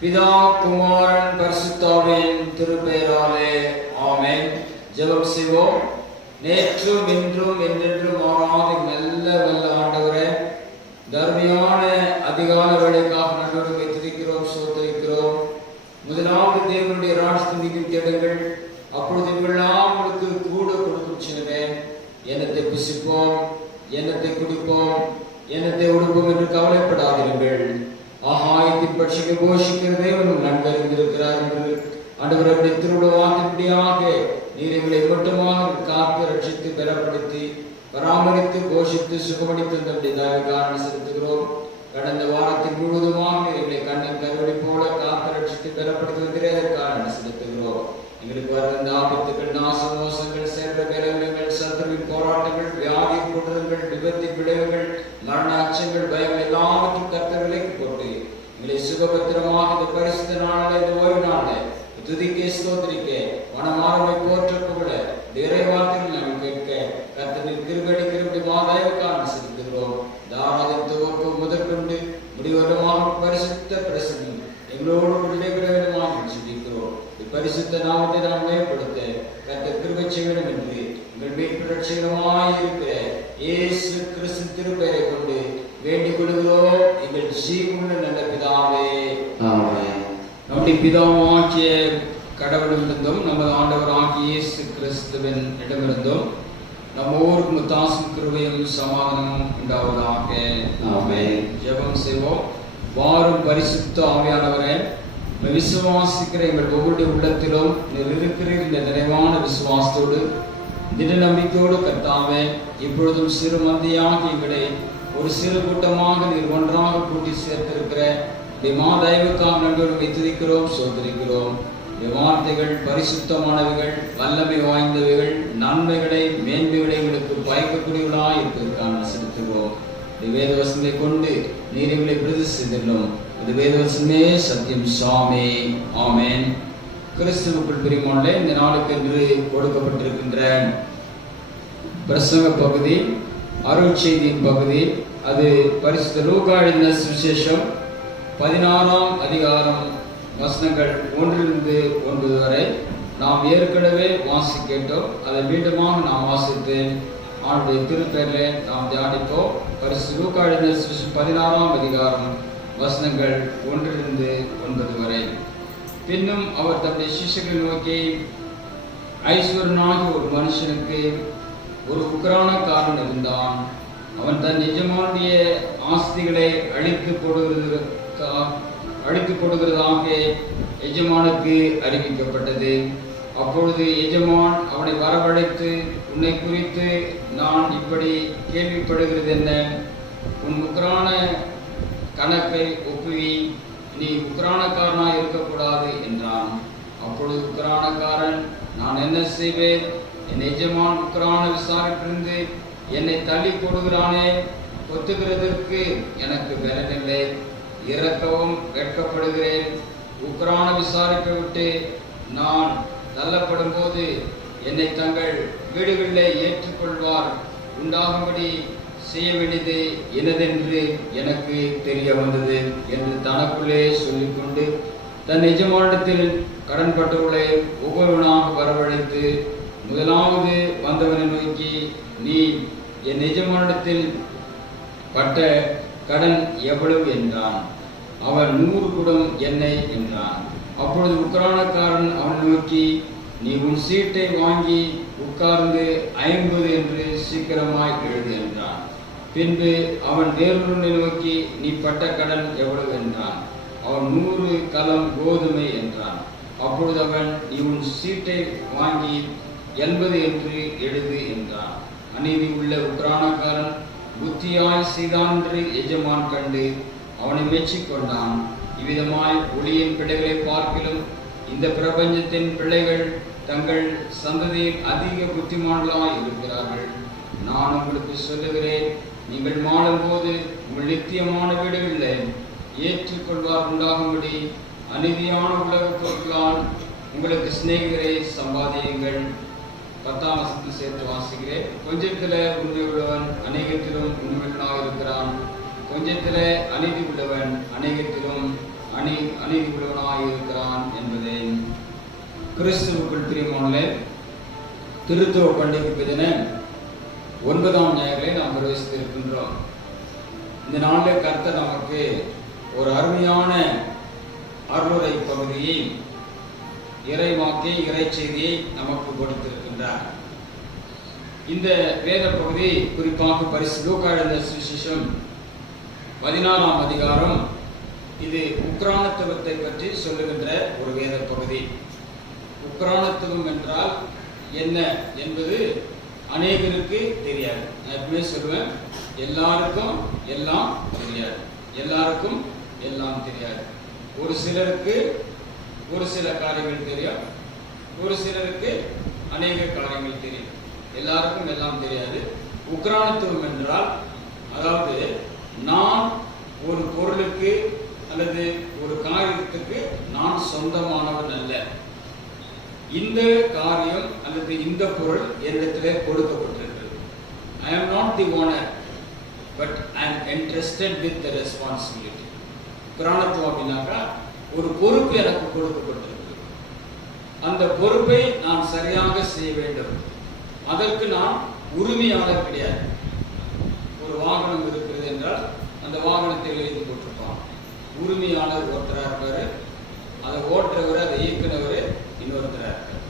பிதா குமாரன் பரிசுத்தாவின் திருப்பெயராலே ஆமென். ஜெபம் செய்வோம். நேற்றும் இன்றும் என்றென்றும் மாறாத நல்ல வல்ல ஆண்டவரே, தர்மியான அதிகால வேலைக்காக நன்றியோடு துதிக்கிறோம், சோதரிக்கிறோம். முதலாவது தேவனுடைய ராஜ்யத்தை தேடுங்கள், அப்பொழுது இவெல்லாம் உங்களுக்கு கூட கொடுக்கும் சொன்னேன். எண்ணத்தை புசிப்போம், எண்ணத்தை குடிப்போம், எண்ணத்தை உடுப்போம் என்று கவலைப்படாதீர்கள். ஆகாயத்தின் பட்சிக்கு போஷிக்கிறதே உங்கள் நண்பர் இருந்திருக்கிறார் என்று ஆண்டவருடைய திருவிழாவாக நீர் எங்களை மட்டுமாக காத்து ரட்சித்து பலப்படுத்தி பராமரித்து போஷித்து சுகமளித்து தந்தையாக செலுத்துகிறோம். கடந்த வாரத்தின் முழுவதுமாக நீர் எங்களை கண்ணின் கருவடி போல காத்து ரட்சித்து பலப்படுத்துவதே அதற்காக செலுத்துகிறோம். எங்களுக்கு வந்த ஆபத்துகள், நாச மோசங்கள், சேர்ந்த வேலைகள், சத்துருவின் போராட்டங்கள், வியாதி கூட்டுதல்கள், விபத்தின் விளைவுகள், மரண அச்சங்கள், பயம் எல்லாவற்றும் கர்த்தர் விலைக்கு போட்டு எங்களை சுகபத்திரமாக இந்த பரிசுத்த நாளில், இந்த ஓய்வு நாளில் துதிக்க ஸ்தோத்திரிக்க மனமாரமை போற்ற புகழ இறைவார்த்தைகள் நாங்கள் கேட்க கர்த்தரின் கிருபை மாதேவக்கான செலுத்துகிறோம். தாராதம் துவக்கம் முதற்கொண்டு முடிவரமாக பரிசுத்த பிரசன்னம் எங்களோடு விடைபெற வேண்டுமாக சிந்திக்கிறோம். பரிசுத்த நாமத்தை நாம் மேம்படுத்த கர்த்தர் கிருபை செய்ய வேண்டும் என்று எங்கள் மீட்பு ரட்சகருமாய் இருக்கிற இயேசு கிறிஸ்து திருப்பெயரை கொண்டு வேண்டிக் கொள்கிறோம். எங்கள் ஜீவனுள்ள நல்ல பிதாவே, ஆமென். நம்முடைய பிதாவாகிய கடவுளிடமிருந்தும் நமது ஆண்டவர் ஆகிய இயேசு கிறிஸ்துவின் இடமிருந்தும் நம்ம ஊருக்கு முத்தாசும் கிருபையும் சமாதானமும் உண்டாவதாக. ஆமென். ஜெபம் செய்வோம். வாரும் பரிசுத்த ஆவியானவரே, விசுவாசிக்கிற எங்கள் ஒவ்வொரு உள்ளத்திலும் இருக்கிற இந்த நிறைவான விசுவாசத்தோடு திட நம்பிக்கையோடு கர்த்தாவே, இப்பொழுதும் சிறு மந்தியாக எங்களை ஒரு சிறு கூட்டமாக நீர் ஒன்றாக கூட்டி சேர்த்திருக்கிற மாதேவக்காக நன்றியோடு துதிக்கிறோம், சோதரிக்கிறோம். வார்த்தைகள் பரிசுத்தமானவைகள், வல்லமை வாய்ந்தவைகள், நன்மைகளை மேன்மைகளை எங்களுக்கு பயக்கக்கூடியவர்களாக இருப்பதற்கான செலுத்துகிறோம். வேத வசனத்தை கொண்டு நீர் எங்களை பிரதி செய்துள்ளோம். இது வேதவசமே சத்தியம் சுவாமி. ஆமென். கிறிஸ்துவுக்குள் பிரியமானவர்களே, இந்த நாளுக்கு என்று கொடுக்கப்பட்டிருக்கின்ற பிரசங்க பகுதி, அருள் செய்தியின் பகுதி, அது பரிசுத்த லூக்கா எழுதின சுவிசேஷம் 16ஆம் அதிகாரம் வசனங்கள் 1-9 வரை நாம் ஏற்கனவே வாசி கேட்டோம். அதை மீண்டுமாக நாம் வாசித்து ஆண்டுடைய திருப்பெயரில் நாம் தியானிப்போம். பரிசுத்த லூக்கா எழுதின சுவிசேஷம் 16ஆம் அதிகாரம் வசனங்கள் 1-9 வரை. பின்னும் அவர் தம்முடைய சிஷ்யர்களை நோக்கி, ஐஸ்வரனாகிய ஒரு மனுஷனுக்கு ஒரு உக்கிரானக்காரன் இருந்தான். அவன் தன் எஜமானுடைய ஆஸ்திகளை அழித்து போடுகிறதாக எஜமானுக்கு அறிவிக்கப்பட்டது. அப்பொழுது எஜமான் அவனை வரவழைத்து, உன்னை குறித்து நான் இப்படி கேள்விப்படுகிறது என்ன? உன் உக்கிரான கணக்கை ஒப்புவி, நீ உக்கிரானக்காரனாய் இருக்கக்கூடாது என்றான். அப்பொழுது உக்கிரானக்காரன், நான் என்ன செய்வேன்? என் எஜமான் உக்கிரான விசாரிப்பிருந்து என்னை தள்ளி போடுகிறானே, ஒத்துக்கிறதற்கு எனக்கு பலனில்லை, இறக்கவும் வெட்கப்படுகிறேன். உக்கிரான விசாரிப்பை விட்டு நான் தள்ளப்படும் போது என்னை தங்கள் வீடுகளிலே ஏற்றுக்கொள்வார் உண்டாகும்படி செய்ய வேண்டியது எனதென்று எனக்கு தெரிய வந்தது என்று தனக்குள்ளே சொல்லிக்கொண்டு தன் எஜமானிடத்தில் கடன்பட்டவர்களை ஒவ்வொருவனாக வரவழைத்து முதலாவது வந்தவனை நோக்கி, நீ என் எஜமானிடத்தில் பட்ட கடன் எவ்வளவு என்றான். அவன் 100 குடம் எண்ணெய் என்றான். அப்பொழுது உக்கிரானக்காரன் அவனை நோக்கி, நீ உன் சீட்டை வாங்கி உட்கார்ந்து 50 என்று சீக்கிரமாய் எழுது என்றான். பின்பு அவன் வேறொருவனை நோக்கி, நீ பட்ட கடன் எவ்வளவு என்றான். அவன் 100 கலம் கோதுமை என்றான். அப்பொழுது அவன், நீ உன் சீட்டை வாங்கி 80 என்று எழுது என்றான். அநீதி உள்ள உக்கிரானக்காரன் புத்தியாய் செய்தான் என்று எஜமான் கண்டு அவனை மெச்சிக்கொண்டான். இவ்விதமாய் ஒளியின் பிள்ளைகளை பார்க்கிலும் இந்த பிரபஞ்சத்தின் பிள்ளைகள் தங்கள் சந்ததியில் அதிக புத்திமான்களாய் இருக்கிறார்கள். நான் உங்களுக்கு சொல்லுகிறேன், நீங்கள் மாளும்போது உங்கள் நித்தியமான வீடுகளில் ஏற்றுக்கொள்வார் உண்டாகும்படி அநீதியான உலக பொருட்களால் உங்களுக்கு சிநேகிதரை சம்பாதியுங்கள். 10ஆம் வசனத்தில் சேர்த்து வாசிக்கிறேன். கொஞ்சத்தில் உண்மை உள்ளவன் அநேகத்திலும் உண்மையுள்ளவனாக இருக்கிறான். கொஞ்சத்தில் அநீதி உள்ளவன் அநேகத்திலும் அநீதி உள்ளவனாக கிறிஸ்துவுக்குள் பிரியமானவர்களே, திருத்துவ பண்டிகைக்கு தின 9ஆம் ஞாயிறை நாம் பிரவேசித்திருக்கின்றோம். இந்த நாளில் கர்த்தர் நமக்கு ஒரு அருமையான அருளுரை பகுதியை, இறைவாக்கை, இறைச்செய்தியை நமக்கு கொடுத்திருக்கின்றார். இந்த வேத பகுதி குறிப்பாக பரிசுத்த லூக்கா எழுதின சுவிசேஷம் 16ஆம் அதிகாரம். இது உக்ரானத்துவத்தை பற்றி சொல்லுகின்ற ஒரு வேத பகுதி. உக்ரானத்துவம் என்றால் என்ன என்பது அநேகருக்கு தெரியாது. நான் எப்பவுமே சொல்லுவேன், எல்லாருக்கும் எல்லாம் தெரியாது. எல்லாருக்கும் எல்லாம் தெரியாது. ஒரு சிலருக்கு ஒரு சில காரியங்கள் தெரியும், ஒரு சிலருக்கு அநேக காரியங்கள் தெரியும். எல்லாருக்கும் எல்லாம் தெரியாது. உக்ரானத்துவம் என்றால், அதாவது நான் ஒரு பொருளுக்கு அல்லது ஒரு காரியத்துக்கு நான் சொந்தமானவன் அல்ல. இந்த காரியம் அல்லது இந்த பொருள் என்னிடத்திலே கொடுக்கப்பட்டிருக்கிறது. I am not the owner, but I am entrusted with the responsibility. உக்ரானத்துவம் அப்படின்னாக்கா ஒரு பொறுப்பு எனக்கு கொடுக்கப்பட்டிருக்கிறது. அந்த பொறுப்பை நான் சரியாக செய்ய வேண்டும். அதற்கு நான் உரிமையாளர் கிடையாது. ஒரு வாகனம் இருக்கிறது என்றால் அந்த வாகனத்தை எழுதி போட்டிருப்பான். உரிமையாளர் ஒருத்தராக இருப்பாரு, அதை ஓட்டுறவர், அதை இயக்குனவர் இன்னொருத்தராக இருப்பார்.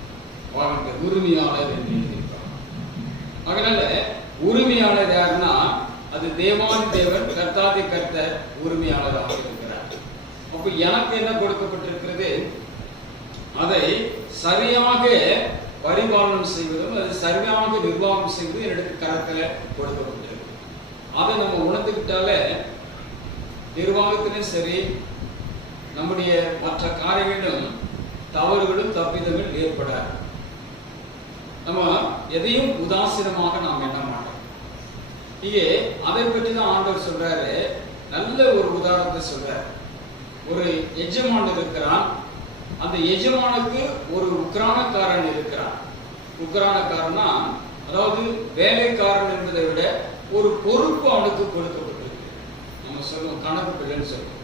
வாகனத்தை உரிமையாளர் என்று எழுதியிருப்பாங்க. அதனால உரிமையாளர் யாருன்னா அது தேவாதி தேவன், கர்த்தாதி கர்த்தர் உரிமையாளராக இருக்கிறார். அப்ப எனக்கு என்ன கொடுக்கப்பட்டிருக்கிறது, அதை சரியாக பரிபாலனம் செய்வதும் அது சரியாக நிர்வாகம் செய்வதும் என்னுடைய கரத்தில் கொடுக்கப்பட்டிருக்கு. அதை நம்ம உணர்ந்துக்கிட்டாலே நிர்வாகத்திலும் சரி, நம்முடைய மற்ற காரியங்களும் தவறுகளும் தப்பிதங்கள் ஏற்படாது. நம்ம எதையும் உதாசீனமாக நாம் எண்ண மாட்டோம். இங்கே அதை பற்றி தான் ஆண்டவர் சொல்றாரு. நல்ல ஒரு உதாரணத்தை சொல்றார். ஒரு எஜமான் இருக்கிறான். அந்த எஜமானுக்கு ஒரு உக்ரானக்காரன் இருக்கிறான். உக்ரானக்காரனா அதாவது வேலைக்காரன் என்பதை விட ஒரு பொறுப்பு அவனுக்கு கொடுக்கப்பட்டிருக்கு. நம்ம சொல்லுவோம் கணக்கு பிள்ளைன்னு சொல்லுவோம்.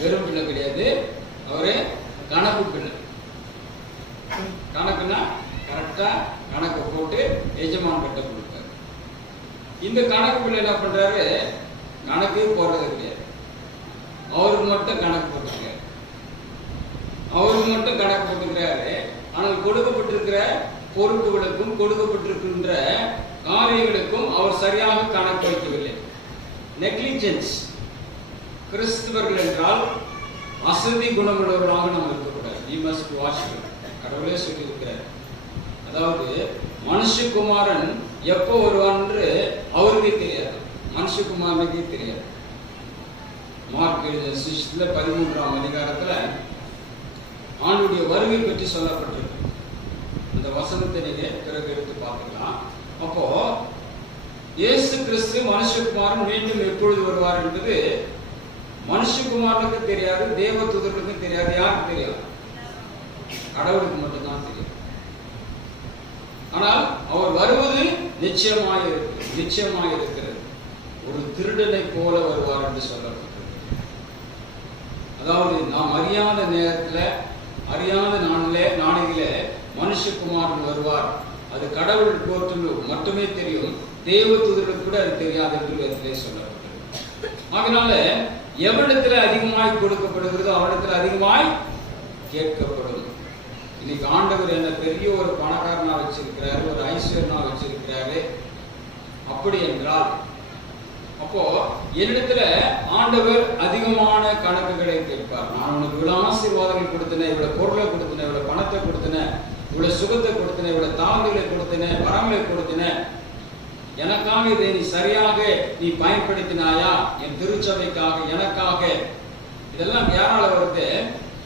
வெறும் பிள்ளை கிடையாது, அவரு கணக்கு பிள்ளை. கணக்குன்னா கரெக்டா கணக்கு போட்டு எஜமான் கிட்ட கொடுத்தாரு. இந்த கணக்கு பிள்ளை என்ன பண்றாரு, கணக்கு போடுறது கிடையாது. அவருக்கு மட்டும் கணக்கு போட்டுருக்காரு. அவருக்கு மட்டும் கணக்கு போட்டுக்கிறாரு. ஆனால் கொடுக்கப்பட்டிருக்கிற பொறுப்புகளுக்கும் கொடுக்கப்பட்டிருக்கின்ற காரியங்களுக்கும் அவர் சரியாக கணக்கு வைக்கவில்லை. நெக்லிஜென்ஸ். கிறிஸ்தவர்கள் என்றால் அசதி குணமுள்ளவர்களாக நாம் இருக்கக்கூடாது. We must watch. கடவுளே சொல்லியிருக்கிறார். அதாவது மனுஷகுமாரன் எப்போ வருவான் என்று அவருக்கே தெரியாது, மனுஷகுமாரனுக்கே தெரியாது. மார்க் எழுதின சுவிசேஷத்துல 13ஆம் அதிகாரத்துல ஆண்டுடைய வருகை பற்றி சொல்லப்பட்டிருக்கு. அந்த வசனத்தை நீங்க பிறகு எடுத்து பார்க்கலாம். அப்போ இயேசு கிறிஸ்து மனுஷகுமாரன் மீண்டும் எப்பொழுது வருவார் என்பது மனுஷகுமாரனுக்கு தெரியாது, தேவதூதர்களுக்கு தெரியாது. யாருக்கு தெரியும்? கடவுளுக்கு மட்டும்தான் தெரியும். ஆனால் அவர் வருவது நிச்சயமாய் இருக்கிறது. ஒரு திருடனை போல வருவார் என்று சொல்லப்பட்டிருக்கு. அதாவது நாம் அறியாத நேரத்துல, அறியாத நாளிலே மனுஷகுமாரன் வருவார். அது கடவுள் கோர்ட்டு மட்டுமே தெரியும், தேவதூதர்களுக்கு கூட அது தெரியாது என்று வேதத்திலே சொல்லப்பட்டது. அதனால எவனிடத்துல அதிகமாய் கொடுக்கப்படுகிறதோ அவனிடத்துல அதிகமாய் கேட்கப்படும். இன்னைக்கு ஆண்டவர் என்ன பெரிய ஒரு பணக்காரனா வச்சிருக்கிறாரு, ஒரு ஐஸ்வர்யனா வச்சிருக்கிறாரு. அப்படி என்றால் அப்போ என்னிடத்துல ஆண்டவர் அதிகமான கணக்குகளை கேட்பார். நான் உனக்கு இவ்வளவு ஆசீர்வாதங்கள் கொடுத்தேன், இவ்வளவு பொருளை கொடுத்தேன், இவ்வளவு பணத்தை கொடுத்தேன், இவ்வளவு சுகத்தை கொடுத்தேன், இவ்வளவு தாழ்வுகளை கொடுத்தேன், வரங்களை கொடுத்தேன், எனக்காக இதை நீ சரியாக நீ பயன்படுத்தினாயா, என் திருச்சபைக்காக, எனக்காக. இதெல்லாம் யாரால வருது?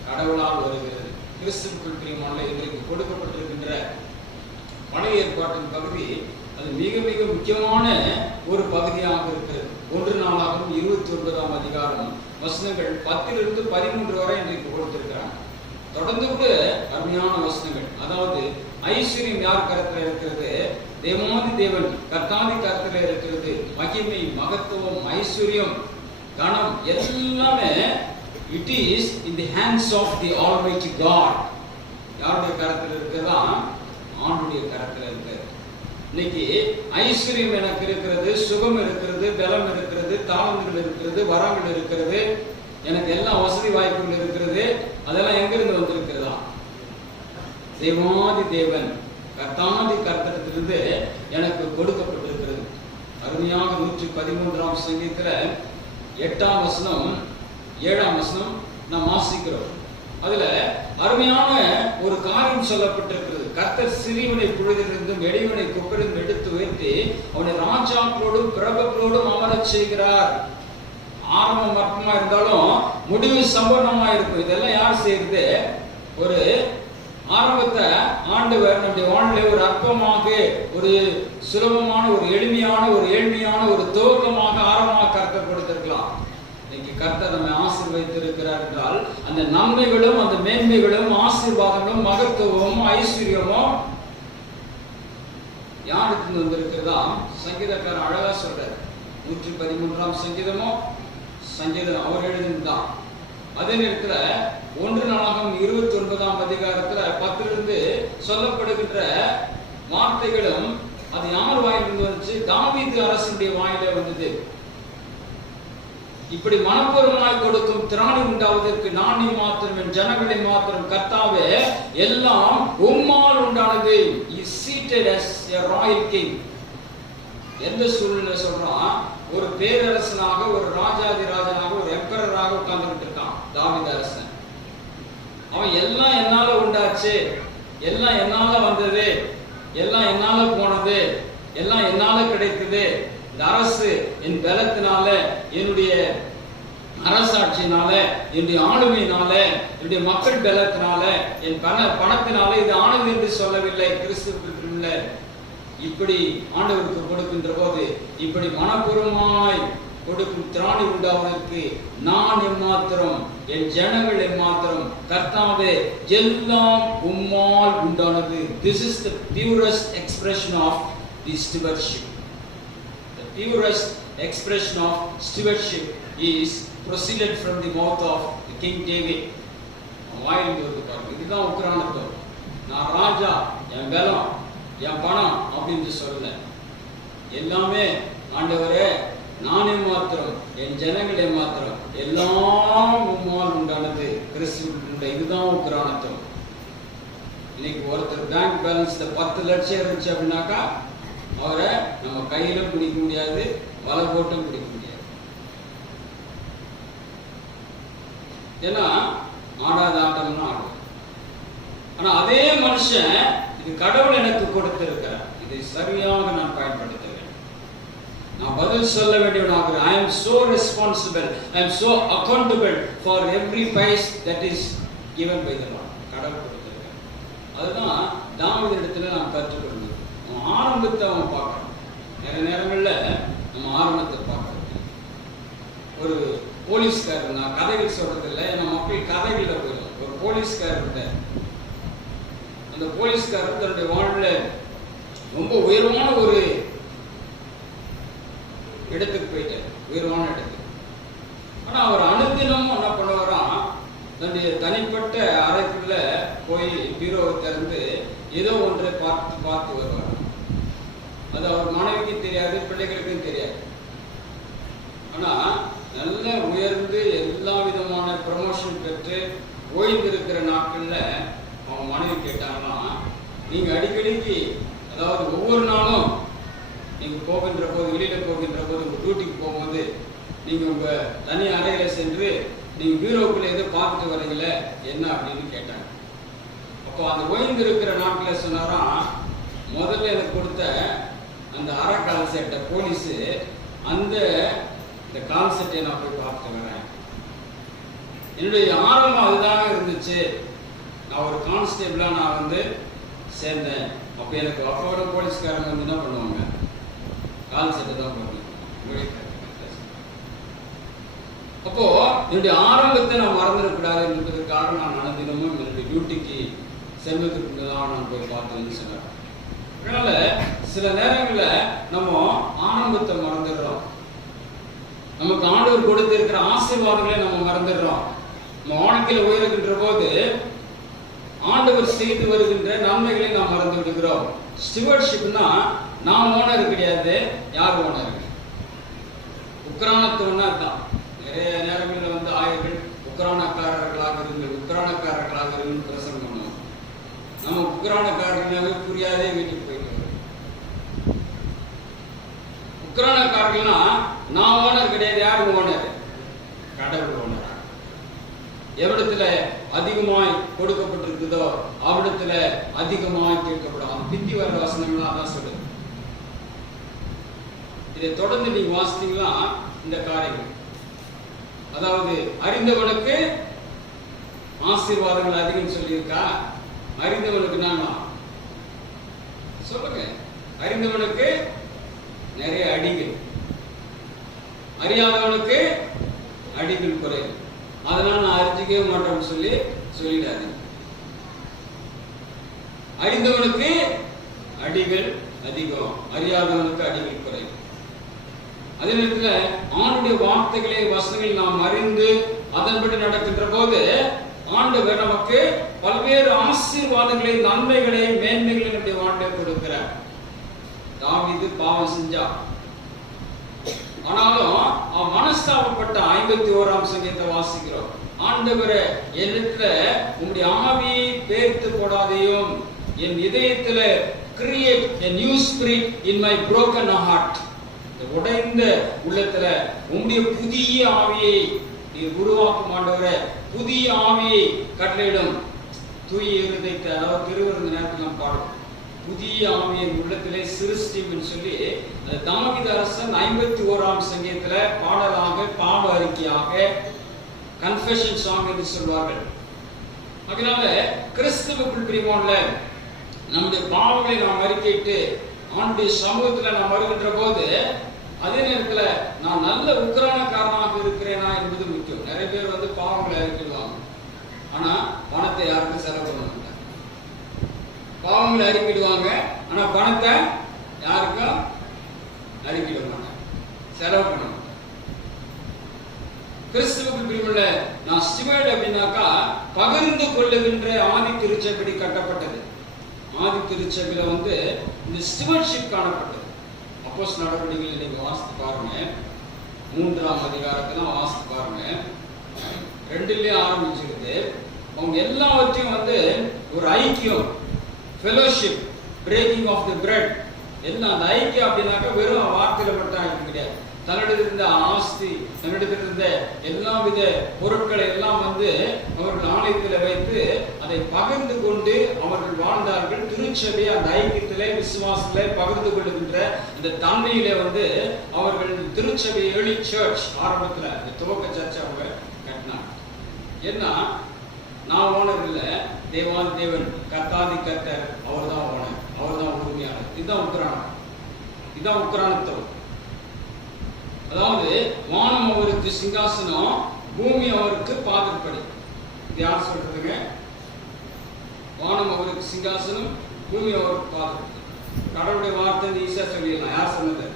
கடவுளால் வருகிறது. கிறிஸ்துவுக்குள் பிரியமானவர்களே, இன்றைக்கு கொடுக்கப்பட்டிருக்கின்ற பழைய ஏற்பாட்டின் பகுதி அது மிக மிக முக்கியமான ஒரு பகுதியாக இருக்கிறது. 1 நாளாகவும் 29ஆம் அதிகாரம் வசனங்கள் 10 - 13 வரை இன்றைக்கு கொடுத்திருக்கிறாங்க. தொடர்ந்து கூட அருமையான வசனங்கள். அதாவது ஐஸ்வர்யம் யார் கருத்துல இருக்கிறது? தேவாதி தேவன் கர்த்தாதி கருத்துல இருக்கிறது. மகிமை, மகத்துவம், ஐஸ்வர்யம், கணம் எல்லாமே it is in the hands of the Almighty God. யாருடைய கரத்தில் இருக்கிறதா? ஆண்டுடைய கரத்தில் இருக்கு. இன்னைக்கு ஐஸ்வர்யம் எனக்கு இருக்கிறது, சுகம் இருக்கிறது, பலம் இருக்கிறது, தாளங்கள் இருக்கிறது, வரங்கள் இருக்கிறது, எனக்கு எல்லா வசதி வாய்ப்புகள் இருக்கிறது. அதெல்லாம் எங்கிருந்து வந்திருக்கிறதா? தேவாதி தேவன் கர்த்தாதி கர்த்தரிடத்திலிருந்து எனக்கு கொடுக்கப்பட்டிருக்கிறது. அருமையாக 113ஆம் சங்கீதத்துல 8ஆம் வசனம் 7ஆம் வசனம் நாம் வாசிக்கிறோம். அதுல அருமையான ஒரு காரியம் சொல்லப்பட்டிருக்கிறது. கர்த்தர் சிறியவனை புழுதிலிருந்தும் எளியவனை குப்பரிலிருந்து எடுத்து உயர்த்தி அவனை ராஜாக்களோடும் பிரபுக்களோடும் அமரச் செய்கிறார். ஆரம்பம் மட்டுமா இருந்தாலும் முடிவு சம்பூர்ணமா இருக்கும். இதெல்லாம் யார் செய்யறது? ஒரு ஆரம்பத்தை ஆண்டவர் நம்முடைய வாழ்வில் ஒரு அற்பமாக, ஒரு சுலபமான, ஒரு எளிமையான, ஒரு ஏழ்மையான ஒரு துவக்கமாக ஆரம்பமாக கர்த்தர் கொடுத்திருக்கலாம். இன்னைக்கு கர்த்தர் நம்மை ஆசீர்வதித்திருக்கிறார் என்றால் அந்த நன்மைகளும் அந்த மேன்மைகளும் ஆசீர்வாதங்களும் மகத்துவமும் ஐஸ்வர்யமும் யாருக்கு வந்திருக்கிறதா? சங்கீதக்காரன் அழகா சொல்றார். 113ஆம் சங்கீதம் அவர் எழுதினான். அதே நேரத்துல 1 நாளாகமம் 29ஆம் அதிகாரத்துல 10 சொல்லப்படுகின்ற வார்த்தைகளும் அது யார் வாயிலிருந்து வந்துச்சு? தாவீது அரசனுடைய வாயிலே வந்தது. இப்படி மனப்பூர்வமாய் கொடுக்கும் திராணி உண்டாவதற்கு நான் மாத்திரம், என் ஜனங்களை மாத்திரம் கர்த்தாவே எல்லாம் உம்மால் உண்டானது. Is seated as a royal king. எந்த சூழ்நிலை சொல்றான்? ஒரு பேரரசனாக, ஒரு ராஜாதி ராஜனாக, ஒரு எம்பரராக உட்கார்ந்துட்டு இருக்கான் தாவீது அரசன். அவன் எல்லாம் என்னால உண்டாச்சு, எல்லாம் என்னால வந்தது, எல்லாம் என்னால போனது, எல்லாம் என்னால கிடைத்தது. இந்த அரசு என் பலத்தினால, என்னுடைய அரசாட்சியினால, என்னுடைய ஆளுமையினால, என்னுடைய மக்கள் பலத்தினால, என் பணத்தினால இது ஆனது என்று சொல்லவில்லை. கிறிஸ்துவுக்குள்ள இப்படி ஆண்டவருக்கு கொடுக்கின்ற போது இப்படி மனப்பூர்வமாய் கொடுக்கும் திராணி உண்டாவதற்கு நான் எம்மாத்திரம், என் ஜனங்கள் எம்மாத்திரம் கர்த்தாவே எல்லாம் உம்மால் உண்டானது. This is the purest expression of the stewardship. The purest expression of stewardship is proceeded from the mouth of the King David. வாயிலிருந்து வருது பாருங்க. இதுதான் உக்ரானத்துவம். நான் ராஜா, என் பலம், என் பணம் அப்படின்னு சொல்லல. எல்லாமே ஆண்டவரே நானே மாத்திரம், என் ஜனங்களே மாத்திரம், எல்லாம் உம்மால் உண்டானது. கிறிஸ்துவுக்குள்ள இதுதான் உக்ரானத்துவம். இன்னைக்கு ஒருத்தர் பேங்க் பேலன்ஸ்ல 10 லட்சம் இருந்துச்சு அப்படின்னாக்கா அவரை நம்ம கையிலும் பிடிக்க முடியாது, வலை போட்டும் பிடிக்க முடியாது. ஏன்னா ஆடாத ஆட்டம்னா ஆடும். ஆனா அதே மனுஷன் இது கடவுள் எனக்கு கொடுத்திருக்கிறார், இதை சரியாக நான் பயன்படுத்த வேண்டும், நான் பதில் சொல்ல வேண்டியவனாக. I am so responsible, I am so accountable for every price that is given by the Lord. கடவுள் கொடுத்திருக்கிறார். அதுதான் தாவீது இடத்துல நாம் கற்றுக்கொள்வது. நம்ம ஆரம்பத்தை அவன் பார்க்கணும். நிறைய நேரங்கள்ல நம்ம ஆரம்பத்தை பார்க்கணும். ஒரு போலீஸ்காரர், நான் கதைகள் சொல்றது இல்லை, நம்ம மக்கள் கதைகள்ல போயிடும். ஒரு போலீஸ்காரர்கிட்ட அந்த போலீஸ்காரர் தன்னுடைய வாழ்வில் ரொம்ப உயர்வான ஒரு இடத்துக்கு போயிட்டார், உயர்வான இடத்துக்கு. ஆனா அவர் அனுதினமும் என்ன பண்ணுவாராம், தன்னுடைய தனிப்பட்ட அறைக்குள்ள போய் பீரோவை திறந்து ஏதோ ஒன்றை பார்த்து வருவார். அது அவர் மனைவிக்கும் தெரியாது, பிள்ளைகளுக்கும் தெரியாது. ஆனா நல்ல உயர்ந்து எல்லா விதமான ப்ரமோஷன் பெற்று ஓய்ந்திருக்கிற நாட்கள்ல அவங்க மனைவி கேட்டாங்கன்னா, நீங்க அடிக்கடிக்கு, அதாவது ஒவ்வொரு நாளும் நீங்க போகின்ற போது, வெளியில போகின்ற போது, உங்க டியூட்டிக்கு போகும்போது நீங்க உங்க தனி அறையில சென்று நீங்க பீரோக்குள்ள எதோ பார்த்துட்டு வரீங்கள என்ன அப்படின்னு கேட்டாங்க. அப்போ அந்த ஓய்ந்திருக்கிற நாட்கள சொன்னாராம், முதல்ல எனக்கு கொடுத்த அந்த அரை கால் செட்ட போலீஸு அந்த கால் செட்டை நான் போய் பார்த்துட்டு வரேன். என்னுடைய ஆரம்பம் அதுதான் இருந்துச்சு. நான் ஒரு கான்ஸ்டேபிளா நான் சேர்ந்தேன். அப்போ எனக்கு அப்போட போலீஸ்காரங்க என்ன பண்ணுவாங்க, கால் செட்டை தான் போடுவாங்க. அப்போ என்னுடைய ஆரம்பத்தை நான் மறந்துடக்கூடாது என்பதற்காக நான் அனுதினமும் என்னுடைய டியூட்டிக்கு செல்வதற்கு தான் நான் போய் பார்த்தேன்னு சொன்னேன். அதனால சில நேரங்களில் நம்ம ஆரம்பத்தை மறந்துடுறோம். நமக்கு ஆண்டவர் கொடுத்திருக்கிற ஆசீர்வாதங்களை நம்ம மறந்துடுறோம். நம்ம வாழ்க்கையில உயர்கின்ற போது ஆண்டவர் செய்து வருகின்ற நன்மைகளை நாம் மறந்து விடுகிறோம். ஸ்டிவர்ட்ஷிப்னா நான் ஓனர் கிடையாது, யார் ஓனர்? உக்ரானத்தவனா தான். நிறைய நேரங்களில் வந்து ஆயர்கள் உக்ரானக்காரர்களாக இருந்து பிரசங்கம் பண்ணுவோம். நம்ம உக்ரானக்காரர்களாக புரியாதே வீட்டுக்கு போயிட்டு உக்ரானக்காரர்கள்னா நான் ஓனர் கிடையாது, யார் ஓனர்? கடவுள் ஓனர். எவ்விடத்துல அதிகமாய் கொடுக்கப்பட்டிருக்குதோ அவ்விடத்துல அதிகமாய் கேட்கப்படும். பிந்தி வர வசனங்கள்லாம் தான் சொல்லுது. இதை தொடர்ந்து நீங்க வாசித்தீங்கன்னா இந்த காரியங்கள், அதாவது அறிந்தவனுக்கு ஆசீர்வாதங்கள் அதிகம் சொல்லியிருக்கா. அறிந்தவனுக்கு நான் சொல்லுங்க, அறிந்தவனுக்கு நிறைய அடிகள், அறியாதவனுக்கு அடிகள் குறைவு. அதனால நான் அறிஞ்சிக்கவே மாட்டேன்னு சொல்லிடாது. அறிந்தவனுக்கு அடிகள் அதிகம், அறியாதவனுக்கு அடிகள் குறைவு. அதே நேரத்தில் ஆண்டுடைய வார்த்தைகளை வசனங்களை நாம் அறிந்து அதன்படி நடக்கின்ற போது ஆண்டவர் நமக்கு பல்வேறு ஆசீர்வாதங்களை, நன்மைகளை, மேன்மைகளை நம்முடைய வாழ்க்கையை கொடுக்கிறார். தாவீது பாவம் செஞ்சா, ஆனாலும் அவன் மனஸ்தாபப்பட்ட 51ஆம் சங்கீதத்தை வாசிக்கிறோம். ஆண்டவரே, என்னிடத்துல உம்முடைய ஆவியை பேர்த்து போடாதையும், என் இதயத்துல create a new spirit in my broken heart. உடைந்த உள்ளத்துல உம்முடைய புதிய ஆவியை நீ உருவாக்கும் ஆண்டவரே, புதிய ஆவியை கட்டளையிடும். தூய இருதயத்தை, அதாவது திருவிருந்த நேரத்தில் நாம் பாடுவோம், புதிய ஆவியை உள்ளத்திலே சிருஷ்டின்னு சொல்லி தாவீது அரசன் 51ஆம் சங்கீதத்துல பாடலாக, பாவ அறிக்கையாக, கன்ஃபெஷன் சாங் என்று சொல்வார்கள். அதனால கிறிஸ்துவுக்குள் பிரியமானவர்களே, நம்முடைய பாவங்களை நாம் அறிக்கையிட்டு ஆண்டுடைய சமூகத்துல நாம் வருகின்ற போது அதே நேரத்துல நான் நல்ல உக்ரானக்காரனாக இருக்கிறேனா என்பது முக்கியம். நிறைய பேர் வந்து பாவங்களை அறிக்கிடுவாங்க, ஆனா பணத்தை யாருக்கும் செலவு பண்ண மாட்டாங்க. பாவங்களை அறிக்கிடுவாங்க, ஆனா பணத்தை யாருக்கும் அறிக்கிட மாட்டாங்க, செலவு பண்ண மாட்டாங்க. கிறிஸ்துவுக்கு பிரியமுள்ள நான் ஸ்டிவர்ட் அப்படின்னாக்கா பகிர்ந்து கொள்ளுகின்ற ஆதி திருச்சபடி கட்டப்பட்டது. ஆதி திருச்சபையில வந்து இந்த ஸ்டிவர்ட்ஷிப் காணப்பட்டது. அப்போஸ்தலர் நடவடிக்கைகளை நீங்க வாசித்து பாருங்க, 3ஆம் அதிகாரத்துல வாசித்து பாருங்க, 2லயே ஆரம்பிச்சிருது. அவங்க எல்லாவற்றையும் வந்து ஒரு ஐக்கியம், fellowship, breaking of the bread, எல்லாம் அந்த ஐக்கியம் அப்படின்னாக்கா வெறும் வார்த்தையில மட்டும் ஐக்கியம் கிடையாது. தன்னிடத்தில் இருந்த ஆஸ்தி, தன்னிடத்தில் இருந்த எல்லா வித பொருட்களை எல்லாம் வந்து அவர்கள் ஆலயத்தில் வைத்து அதை பகிர்ந்து கொண்டு அவர்கள் வாழ்ந்தார்கள். திருச்சபை அந்த ஐக்கியத்திலே, விசுவாசத்திலே பகிர்ந்து கொள்ளுகின்ற இந்த தன்மையிலே வந்து அவர்கள் திருச்சபை ஏர்லி சர்ச் ஆரம்பத்தில் இந்த துவக்க சர்ச் அவங்க கட்டினாங்க. ஏன்னா நான் ஓனர் இல்லை, தேவாதி தேவன், கர்த்தாதி கர்த்தர், அவர் தான் ஓனர், அவர் தான் உரிமையாளர். இதுதான் உக்ரானம், இதுதான் உக்ரானத்துவம். அதாவது வானம் அவருக்கு சிங்காசனம், பூமி அவருக்கு பாதப்படி. இது யார் சொல்றதுங்க? வானம் அவருக்கு சிங்காசனம், பூமி அவருக்கு பாதப்படி. கடவுளுடைய வார்த்தை ஈஸியா சொல்லிடலாம். யார் சொன்னது?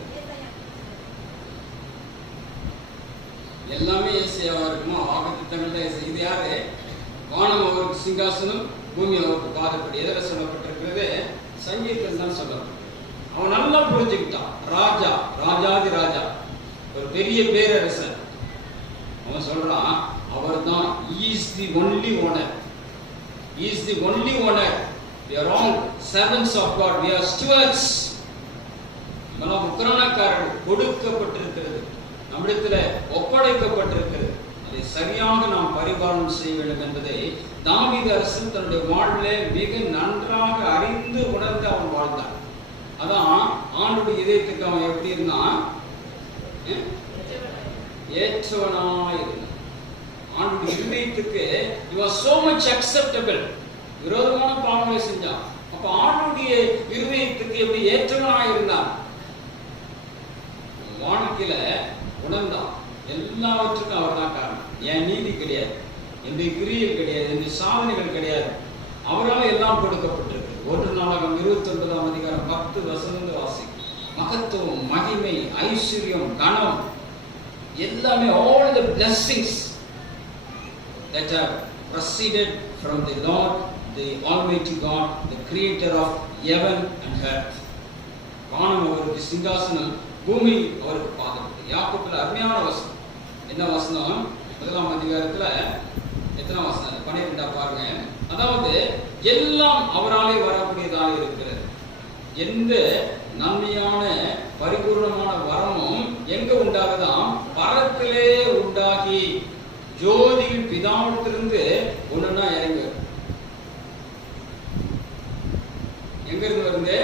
எல்லாமே ஈஸியாவா இருக்குமோ? வாக்குத்தத்தங்கள் தான். இது யாரு? வானம் அவருக்கு சிங்காசனம், பூமி அவருக்கு பாதப்படி. எதில் சொல்லப்பட்டிருக்கிறது? சங்கீதத்தில் தான் சொல்லப்பட்டிருக்கு. அவன் நல்லா புரிஞ்சுக்கிட்டான். ராஜா, ராஜாதி ராஜா, ஒரு பெரிய பேரரசர். அவன் சொல்றான், அவர் தான் is the only owner, is the only owner. we are all servants of God, we are stewards. நம்மளாம் உக்ரானக்காரர்கள், கொடுக்கப்பட்டிருக்கிறது, நம்மிடத்தில் ஒப்படைக்கப்பட்டிருக்கிறது. அதை சரியாக நாம் பரிபாலனம் செய்ய வேண்டும் என்பதை தாவீது அரசன் தன்னுடைய வாழ்விலே மிக நன்றாக அறிந்து உணர்ந்து அவன் வாழ்ந்தான். அதான் ஆண்டுடைய இதயத்துக்கு அவன் எப்படி இருந்தான்? ஏற்றவனாய் இருந்தான். ஆண்டுடைய இதயத்துக்கு he was so much acceptable. விரோதமான பாவங்களை செஞ்சான். அப்ப ஆண்டுடைய இருதயத்துக்கு எப்படி ஏற்றவனாய் இருந்தான்? வாழ்க்கையில உணர்ந்தான், எல்லாவற்றுக்கும் அவர் தான் காரணம். என் நீதி கிடையாது, என்னுடைய கிரியைகள் கிடையாது, என்னுடைய சாதனைகள் கிடையாது, அவரால் எல்லாம் கொடுக்கப்பட்டிருக்கு. 1 நாளாகமம் 29ஆம் அதிகாரம் 10 வசனம் வாசி. மகத்துவம், மகிமை, ஐஸ்வர்யம், கனம் எல்லாமே, all the blessings that have proceeded from the Lord the Almighty God, the creator of heaven and earth. வானம் அவருக்கு சிங்காசனம், பூமி அவருக்கு பாதப்படி. யாக்கோபுல அருமையான வசனம். என்ன வசனம்? 1ஆம் அதிகாரத்துல எத்தனை வசனம்? 12 பாருங்க. அதாவது எல்லாம் அவராலே வரக்கூடியதாக இருக்கிறது. எந்த நன்மையான பரிபூர்ணமான வரமும் எங்க உண்டாகுதாம்? பரத்திலே உண்டாகி ஜோதியில் பிதாவிடத்திலிருந்து ஒண்ணுன்னா இறங்கு. எங்க இருந்து வருது?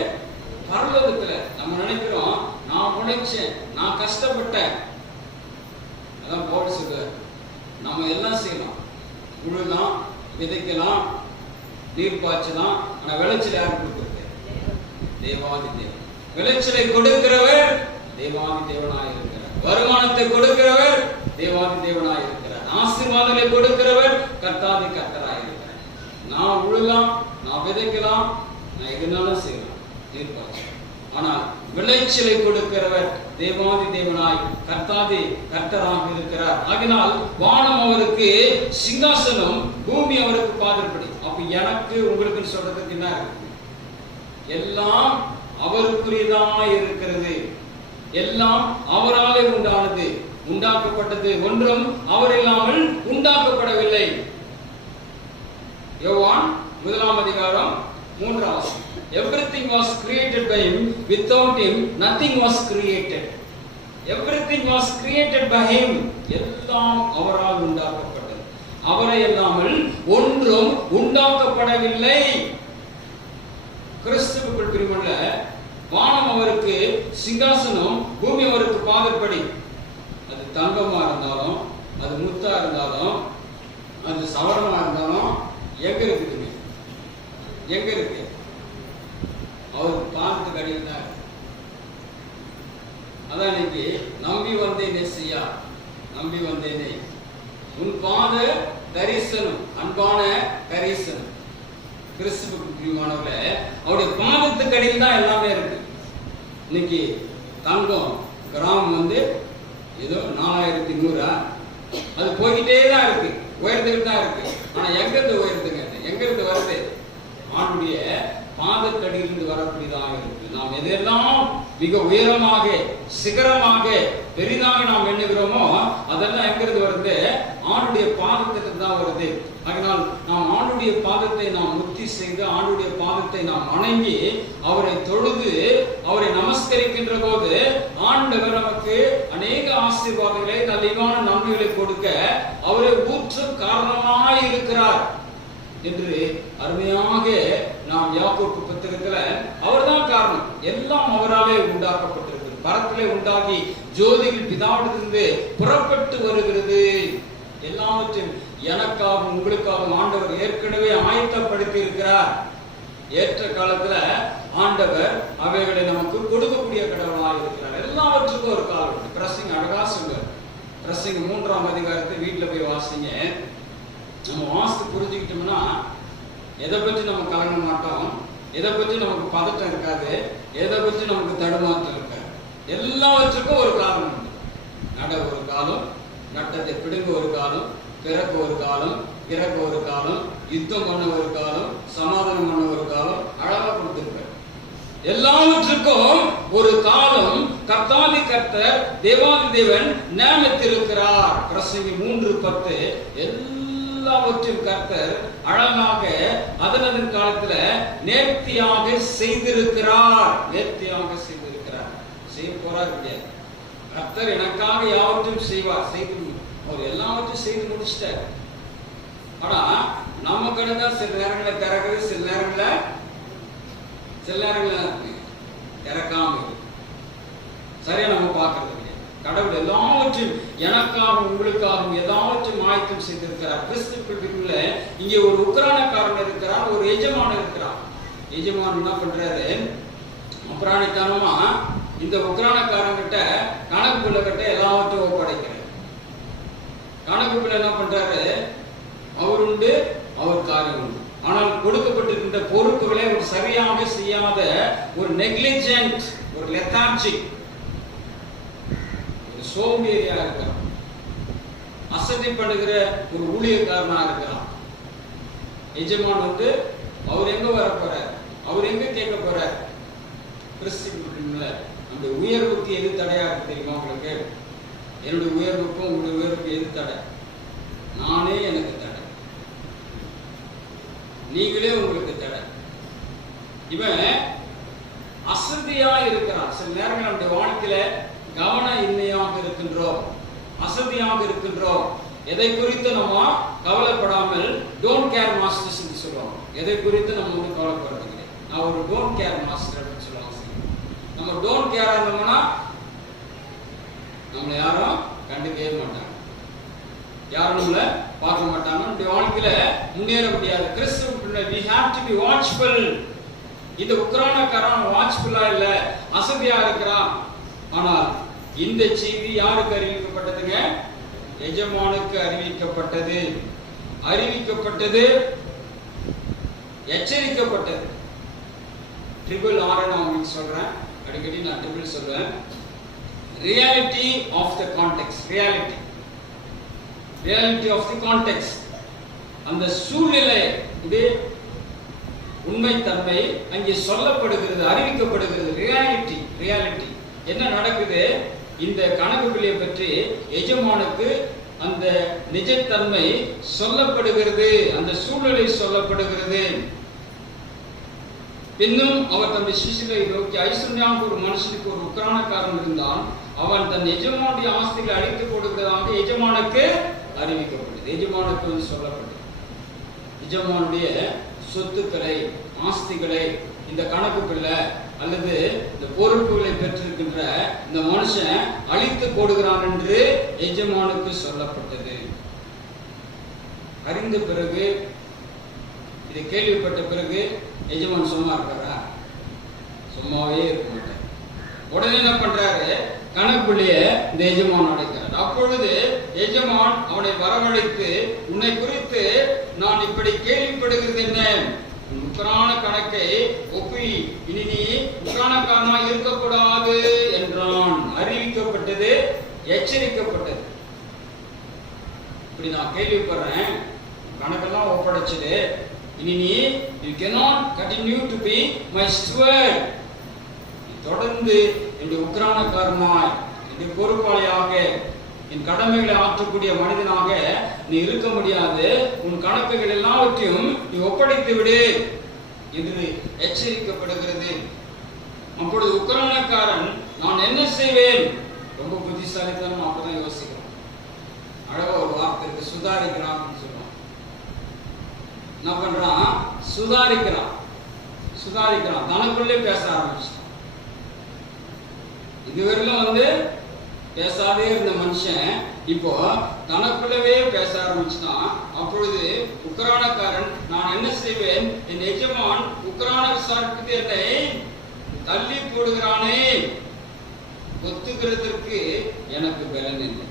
பரலோகத்துல. நம்ம நினைக்கிறோம் நான் உழைச்சேன், நான் கஷ்டப்பட்டேன். அதான் பவுல் சொல்றார், நம்ம எல்லாம் செய்யலாம், உழலாம், விதைக்கலாம், நீர் பாய்ச்சலாம், ஆனா விளைச்சல் யார் கொடுக்கிறது? தேவாதி தேவன். விளைச்சலை கொடுக்கிறவர் தேவாதி தேவனாய் இருக்கிறார். வருமானத்தை கொடுக்கிறவர் தேவாதி தேவனாய் இருக்கிறார். ஆசீர்வாதங்களை கொடுக்கிறவர் கர்த்தாதி கர்த்தராய் இருக்கிறார். நான் உழலாம், நான் விதைக்கலாம், நான் எதுனாலும் செய்யலாம், நீர் பாய்ச்சலாம். ஆனால் விளைச்சலை கொடுக்கிறவர் தேவாதி தேவனாய் கர்த்தாதி கர்த்தராக இருக்கிறார். ஆகினால் வானம் அவருக்கு சிங்காசனம், பூமி அவருக்கு பாதப்படி. அப்ப எனக்கு உங்களுக்கு சொல்றதுக்கு என்ன இருக்கு? எல்லாம் அவருக்குரியதாய் இருக்கிறது. எல்லாம் அவராலே உண்டானது, உண்டாக்கப்பட்டது. ஒன்றும் அவர் இல்லாமல் உண்டாக்கப்படவில்லை. யோவான் 1ஆம் அதிகாரம் 3ஆம் வசனம். Everything was created by him, without him nothing was created. Everything was created by him. எல்லாம் அவரால் உண்டாக்கப்பட்டது. அவரை இல்லாமல் ஒன்றும் உண்டாக்கப்படவில்லை. கிறிஸ்துவுக்குள் பிரியமுள்ள, வானம் அவருக்கு சிங்காசனம், பூமி அவருக்கு பாதப்படி. அது தங்கமா இருந்தாலும், அது முத்தா இருந்தாலும், அது சவரமா இருந்தாலும் எங்க இருக்குதுங்க? எங்க இருக்கு? அவருக்கு பாதத்துக்கு அடியில் தான். அதான் இன்னைக்கு நம்பி வந்தேனே செய்யா, நம்பி வந்தேனே உன் பாத தரிசனம், அன்பான தரிசனம். கிறிஸ்துவுக்கு பிரியமானவர்களே, அவருடைய பாதத்துக்கு அடியில் தான் எல்லாமே இருக்கு. இன்னைக்கு தங்கம் கிராம் ஏதோ 4100, அது போய்கிட்டே தான் இருக்கு, உயர்ந்துகிட்டு தான் இருக்கு. ஆனா எங்க இருந்து உயர்ந்துங்க? எங்க இருந்து வருது? ஆண்டுடைய பாதத்தடியிலிருந்து வரக்கூடியதாக இருக்கு. நாம் எதெல்லாம் மிக உயரமாக, சிகரமாக, பெரிதாக நாம் எண்ணுகிறோமோ அதெல்லாம் எங்கிருந்து வருது? ஆண்டுடைய பாதத்திலிருந்து தான் வருது. அதனால் நாம் ஆண்டுடைய பாதத்தை நாம் முத்தி செய்து, ஆண்டுடைய பாதத்தை நாம் வணங்கி, அவரை தொழுது, அவரை நமஸ்கரிக்கின்ற போது ஆண்டவர் நமக்கு அநேக ஆசீர்வாதங்களை, நல்ல நன்மைகளை கொடுக்க அவரை ஊற்று காரணமாய் இருக்கிறார் என்று அருமையாக நாம் யாக்கோபு புத்தகத்துல அவர்தான் காரணம். எல்லாம் அவராலே உண்டாக்கப்பட்டிருக்கிறது. பரத்திலே உண்டாகி ஜோதியில் பிதாவிடத்திலிருந்து புறப்பட்டு வருகிறது. எல்லாவற்றையும் எனக்காகவும் உங்களுக்காகவும் ஆண்டவர் ஏற்கனவே ஆயத்தப்படுத்தி இருக்கிறார். ஏற்ற காலத்துல ஆண்டவர் அவைகளை நமக்கு கொடுக்கக்கூடிய கடவுளாக இருக்கிறார். எல்லாவற்றுக்கும் ஒரு காலம். பிரசங்க அழகா சொல்வார். பிரசங்க 3ஆம் அதிகாரத்தை வீட்டுல போய் வாசிங்க. நம்ம வாசித்து புரிஞ்சுக்கிட்டோம்னா எதை பற்றி நம்ம கலங்க மாட்டோம், எதை பற்றி நமக்கு பதட்டம் இருக்காது, எதை பற்றி நமக்கு தடுமாற்றம் இருக்காது. எல்லாவற்றுக்கும் ஒரு காலம் உண்டு. நட ஒரு காலம், நட்டத்தை பிடுங்க ஒரு காலம், பிறக்க ஒரு காலம், இறக்க ஒரு காலம், யுத்தம் பண்ண ஒரு காலம், சமாதானம் பண்ண ஒரு காலம், அழகா கொடுத்திருக்கார். எல்லாவற்றுக்கும் ஒரு காலம் கர்த்தாதி கர்த்தர் தேவாதி தேவன் நியமித்திருக்கிறார். பிரசங்கி 3:10. எல்லாவற்றையும் கர்த்தர் அழகாக அதனதன் காலத்துல நேர்த்தியாக செய்திருக்கிறார். நேர்த்தியாக செய்திருக்கிறார். செய்ய போறார் கிடையாது. கர்த்தர் எனக்காக யாவற்றையும் செய்வார். செய்து அவர் எல்லாவற்றையும் செய்து முடிச்சிட்டார். ஆனா நம்ம கணக்கா சில நேரங்கள திறக்குது, சில நேரங்கள திறக்காம சரியா நம்ம பார்க்கறது. கடவுள் எல்லாவற்றையும் எனக்காகவும் உங்களுக்காகவும் எல்லாவற்றையும் ஆயத்தம் செய்திருக்கிறார். கிறிஸ்துவுக்குள்ள இங்கே ஒரு உக்ரானக்காரன் இருக்கிறார், ஒரு எஜமான் இருக்கிறார். எஜமான் என்ன பண்றாரு? அப்புறாணித்தனமா இந்த உக்ரானக்காரங்கிட்ட கணக்கு பிள்ளை கிட்ட எல்லாவற்றையும் ஒப்படைக்கிறார். கணக்கு பிள்ளை என்ன பண்றாரு? அவர் உண்டு, அவர் காரியம் உண்டு. ஆனால் கொடுக்கப்பட்டிருக்கின்ற பொறுப்புகளை ஒரு சரியாக செய்யாத ஒரு நெக்லிஜென்ட், ஒரு லெத்தார்ஜிக், சோம்பேறியா இருக்கிறான், அசதிப்படுகிற ஒரு ஊழியக்காரனா இருக்கிறான். எஜமான் அவர் எங்க வர போறார்? அவர் எங்க கேட்க போறார்? கிறிஸ்துவில அந்த உயர்வுக்கு எது தடையா இருக்கு தெரியுமா உங்களுக்கு? என்னுடைய உயர்வுக்கும் உங்களுடைய உயர்வுக்கு எது தடை? நானே எனக்கு தடை, நீங்களே உங்களுக்கு தடை. இவன் அசதியா இருக்கிறான். சில நேரங்கள் நம்முடைய வாழ்க்கையில கவன இன்மையாக இருக்கின்றோம், அசதியாக இருக்கின்றோம். எதை குறித்து நம்ம கவலைப்படாமல் டோன்ட் கேர் மாஸ்டர்ஸ் என்று சொல்லுவோம். எதை குறித்து நம்ம வந்து கவலைப்படுறது இல்லை. நான் ஒரு டோன்ட் கேர் மாஸ்டர் அப்படின்னு சொல்லுவாங்க. நம்ம டோன்ட் கேர் ஆனோம்னா நம்மளை யாரும் கண்டுக்கவே மாட்டாங்க, யாரும் நம்மளை பார்க்க மாட்டாங்க. நம்முடைய வாழ்க்கையில முன்னேற முடியாது. கிறிஸ்துவுக்குள்ள we have to be watchful. இந்த உக்ரானக்காரன் வாட்ச்ஃபுல்லா இல்ல, அசதியா இருக்கிறான். ஆனால் இந்த செய்தி யாருக்கு அறிவிக்கப்பட்டதுங்க? எஜமானுக்கு அறிவிக்கப்பட்டது, அறிவிக்கப்பட்டது, எச்சரிக்கப்பட்டது. ட்ரிபிள் ஆர் நான் உங்களுக்கு சொல்றேன், அடிக்கடி நான் ட்ரிபிள் சொல்றேன். Reality of the context, reality of the context. அந்த சூழ்நிலை இது உண்மைத்தன்மை அங்கே சொல்லப்படுகிறது, அறிவிக்கப்படுகிறது. ரியாலிட்டி என்ன நடக்குது? இந்த கணக்கு பிள்ளையை பற்றி எஜமானுக்கு அந்த நிஜத்தன்மை சொல்லப்படுகிறது, அந்த சூழ்நிலை சொல்லப்படுகிறது. இன்னும் அவர் தன்னுடைய சிசுகளை நோக்கி, ஐஸ்வர்யான ஒரு மனுஷனுக்கு ஒரு உக்ரானக்காரன் இருந்தான், அவன் தன் எஜமானுடைய ஆஸ்திகளை அழித்து கொடுக்கிறதாக எஜமானுக்கு அறிவிக்கப்பட்டது. எஜமானுக்கு சொல்லப்பட்டது. எஜமானுடைய சொத்துக்களை, ஆஸ்திகளை இந்த கணக்கு பிள்ளை அல்லது இந்த பொறுப்புகளை பெற்றிருக்கின்ற இந்த மனுஷன் அழித்து போடுகிறான் என்று எஜமானுக்கு சொல்லப்பட்டது. அறிந்த பிறகு, இதை கேள்விப்பட்ட பிறகு எஜமான் சும்மா இருக்காரா? சும்மாவே இருக்க மாட்டார். உடனே என்ன பண்றாரு? கணக்கு பிள்ளைய இந்த எஜமான் அழைக்கிறார். அப்பொழுது எஜமான் அவனை வரவழைத்து, உன்னை குறித்து நான் இப்படி கேள்விப்படுகிறது என்ன? உக்ரான கணக்கை ஒப்பி, இனி நீ உக்ரானக்காரனாய் இருக்கக்கூடாது என்றான். அறிவிக்கப்பட்டது, எச்சரிக்கப்பட்டது. இப்படி நான் கேள்விப்படுறேன், கணக்கெல்லாம் ஒப்படைச்சது, இனி நீ you cannot continue to be my steward. தொடர்ந்து என்னுடைய உக்ரானக்காரனாய், என்னுடைய பொறுப்பாளியாக, என் கடமைகளை ஆற்றக்கூடிய மனிதனாக நீ இருக்க முடியாது. உன் கணக்குகள் எல்லாவற்றையும் நீ ஒப்படைத்து விடு என்று எச்சரிக்கப்படுகிறது. அப்பொழுது உக்ரானக்காரன், நான் என்ன செய்வேன்? ரொம்ப புத்திசாலித்தனம். அப்பதான் யோசிக்கிறோம். அழகா ஒரு வார்த்தை இருக்கு, சுதாரிக்கிறான் சொல்லுவான். என்ன பண்றான்? சுதாரிக்கிறான். தனக்குள்ளே பேச ஆரம்பிச்சான். இதுவரையிலும் வந்து பேசாதே இருந்த மனுஷன் இப்போ தனக்குள்ளவே பேச ஆரம்பிச்சான். அப்பொழுது உக்ரானக்காரன், நான் என்ன செய்வேன்? என் எஜமான் உக்ரான விசாரித்து என்னை தள்ளி போடுகிறானே, ஒத்துக்கிறதுக்கு எனக்கு பலன் இல்லை.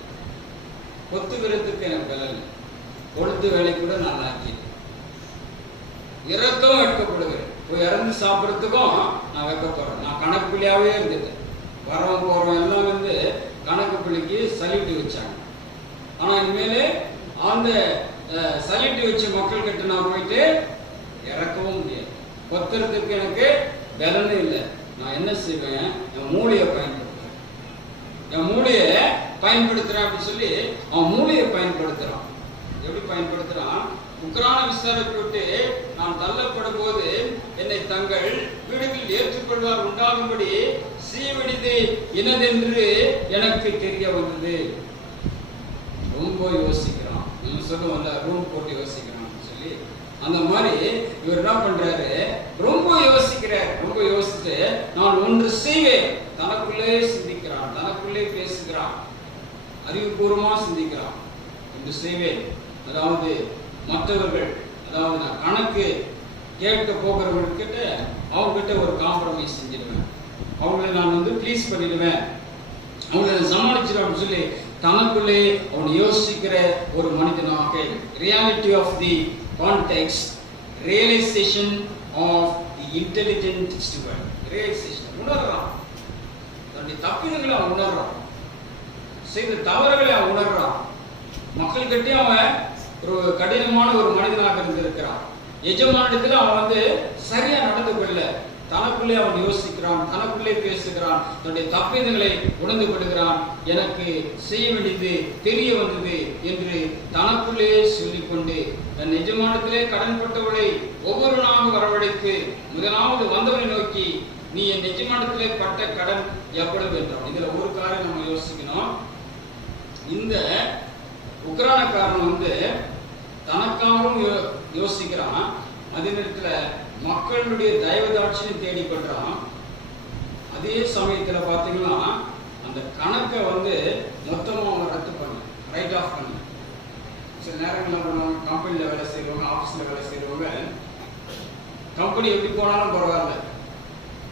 ஒத்துக்கிறதுக்கு எனக்கு பலன் இல்லை. கொடுத்த வேலை கூட நான் ஆக்கிட்டேன். இறக்கவும் வெட்கப்படுகிறேன். போய் இறந்து சாப்பிட்றதுக்கும் நான் வைக்கப்படுறேன். நான் கணக்கு பிள்ளையாவே இருந்துட்டேன். வரவன் போறவன் எல்லாம் வந்து கணக்கு பிள்ளைக்கு சல்யூட் வச்சாங்க. ஆனா இனிமேல் அந்த சல்யூட் வச்ச மக்கள் கிட்ட நான் போயிட்டு இறக்கவும் முடியாது. கொத்துறதுக்கு எனக்கு பலனே இல்லை. நான் என்ன செய்வேன்? என் மூளையை பயன்படுத்துறேன். என் மூளையை பயன்படுத்துறேன் அப்படின்னு சொல்லி அவன் மூளையை பயன்படுத்துறான். எப்படி பயன்படுத்துறான்? உக்ரான விசாரித்து நான் தள்ளப்படும் போது என்னை தங்கள் வீடுகளில் ஏற்றுக்கொள்வார் உண்டாகும்படி சீவடிது இனதென்று எனக்கு தெரிய வந்தது. ரொம்ப யோசிக்கிறான். நம்ம சொல்லுவோம்ல, ரூம் போட்டு யோசிக்கிறான் சொல்லி, அந்த மாதிரி இவர் என்ன பண்றாரு? ரொம்ப யோசிக்கிறார். ரொம்ப யோசித்து நான் ஒன்று செய்வேன். தனக்குள்ளே சிந்திக்கிறான், தனக்குள்ளே பேசுகிறான், அறிவுபூர்வமா சிந்திக்கிறான். ஒன்று செய்வேன், அதாவது மற்றவர்கள், அதாவது நான் கணக்கு கேட்க போகிறவர்கிட்ட அவங்க கிட்ட ஒரு காம்ப்ரமைஸ் செஞ்சிடுவேன், அவங்களை நான் வந்து ப்ளீஸ் பண்ணிடுவேன், அவங்களை சமாளிச்சிடுவேன் சொல்லி தனக்குள்ளே அவன் யோசிக்கிற ஒரு மனிதனாக, reality of the context, realisation of the intelligent student, realisation உணர்றான். தன்னுடைய தப்பினங்களை அவன் உணர்றான், செய்த தவறுகளை அவன் உணர்றான். மக்கள்கிட்டே அவன் ஒரு கடினமான ஒரு மனிதனாக இருந்திருக்கிறான். எஜமானிடத்துல அவன் வந்து சரியா நடந்து கொள்ள, தனக்குள்ளே அவன் யோசிக்கிறான், தனக்குள்ளே பேசுகிறான், தன்னுடைய தப்பிதங்களை உணர்ந்து கொள்கிறான். எனக்கு செய்ய வேண்டியது தெரிய வந்தது என்று தனக்குள்ளே சொல்லிக்கொண்டு தன் எஜமானத்திலே கடன்பட்டவளை ஒவ்வொருவனாக வரவழைத்து முதலாவது வந்தவனை நோக்கி, நீ என் எஜமானத்திலே பட்ட கடன் எவ்வளவு என்றான். இதுல ஒரு காரியம் நம்ம யோசிக்கணும். இந்த உக்ரானக்காரன் வந்து தனக்காகவும் யோசிக்கிறான், அதே நேரத்துல மக்களுடைய தயவுதாட்சியம் தேடி பண்றான். அதே சமயத்துல பாத்தீங்கன்னா அந்த கணக்கை வந்து மொத்தமா அவங்க ரத்து பண்ண, ரைட் ஆஃப் பண்ண. சில நேரங்களில் பண்ணுவாங்க, கம்பெனியில் வேலை செய்கிறவங்க, ஆஃபீஸில் வேலை செய்கிறவங்க, கம்பெனி எப்படி போனாலும் பரவாயில்ல,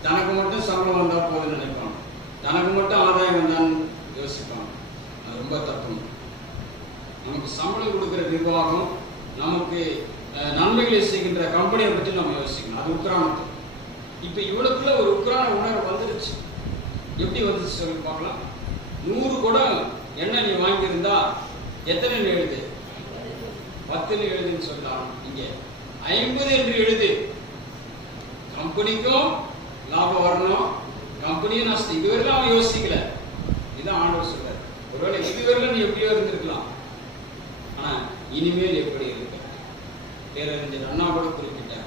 தனக்கு மட்டும் சம்பளம் வந்தால் போதுன்னு நினைப்பாங்க, தனக்கு மட்டும் ஆதாயம் வந்தான்னு யோசிப்பாங்க. அது ரொம்ப தப்பு. நமக்கு சம்பளம் கொடுக்குற நிர்வாகம், நமக்கு நன்மைகளை செய்கின்ற கம்பெனியை பற்றி நம்ம யோசிக்கணும். அது உக்ரானத்து. இப்போ இவளுக்குள்ள ஒரு உக்ரான உணர்வு வந்துருச்சு. எப்படி வந்துச்சு சொல்லி பார்க்கலாம். 100 குடம் எண்ணெய் நீ வாங்கியிருந்தா எத்தனை எழுது? 10 எழுதுன்னு சொல்லலாம். இங்க 50 என்று எழுது. கம்பெனிக்கும் லாபம் வரணும், கம்பெனியும் நஷ்டம். இதுவரைக்கும் அவன் யோசிக்கல. இதான் ஆண்டவர் சொல்றாரு. ஒருவேளை இதுவரைக்கும் நீ எப்படியோ இருந்திருக்கலாம், ஆனா இனிமேல் எப்படி இருக்கு? பேரறிஞர் அண்ணா கூட குறிப்பிட்டார்,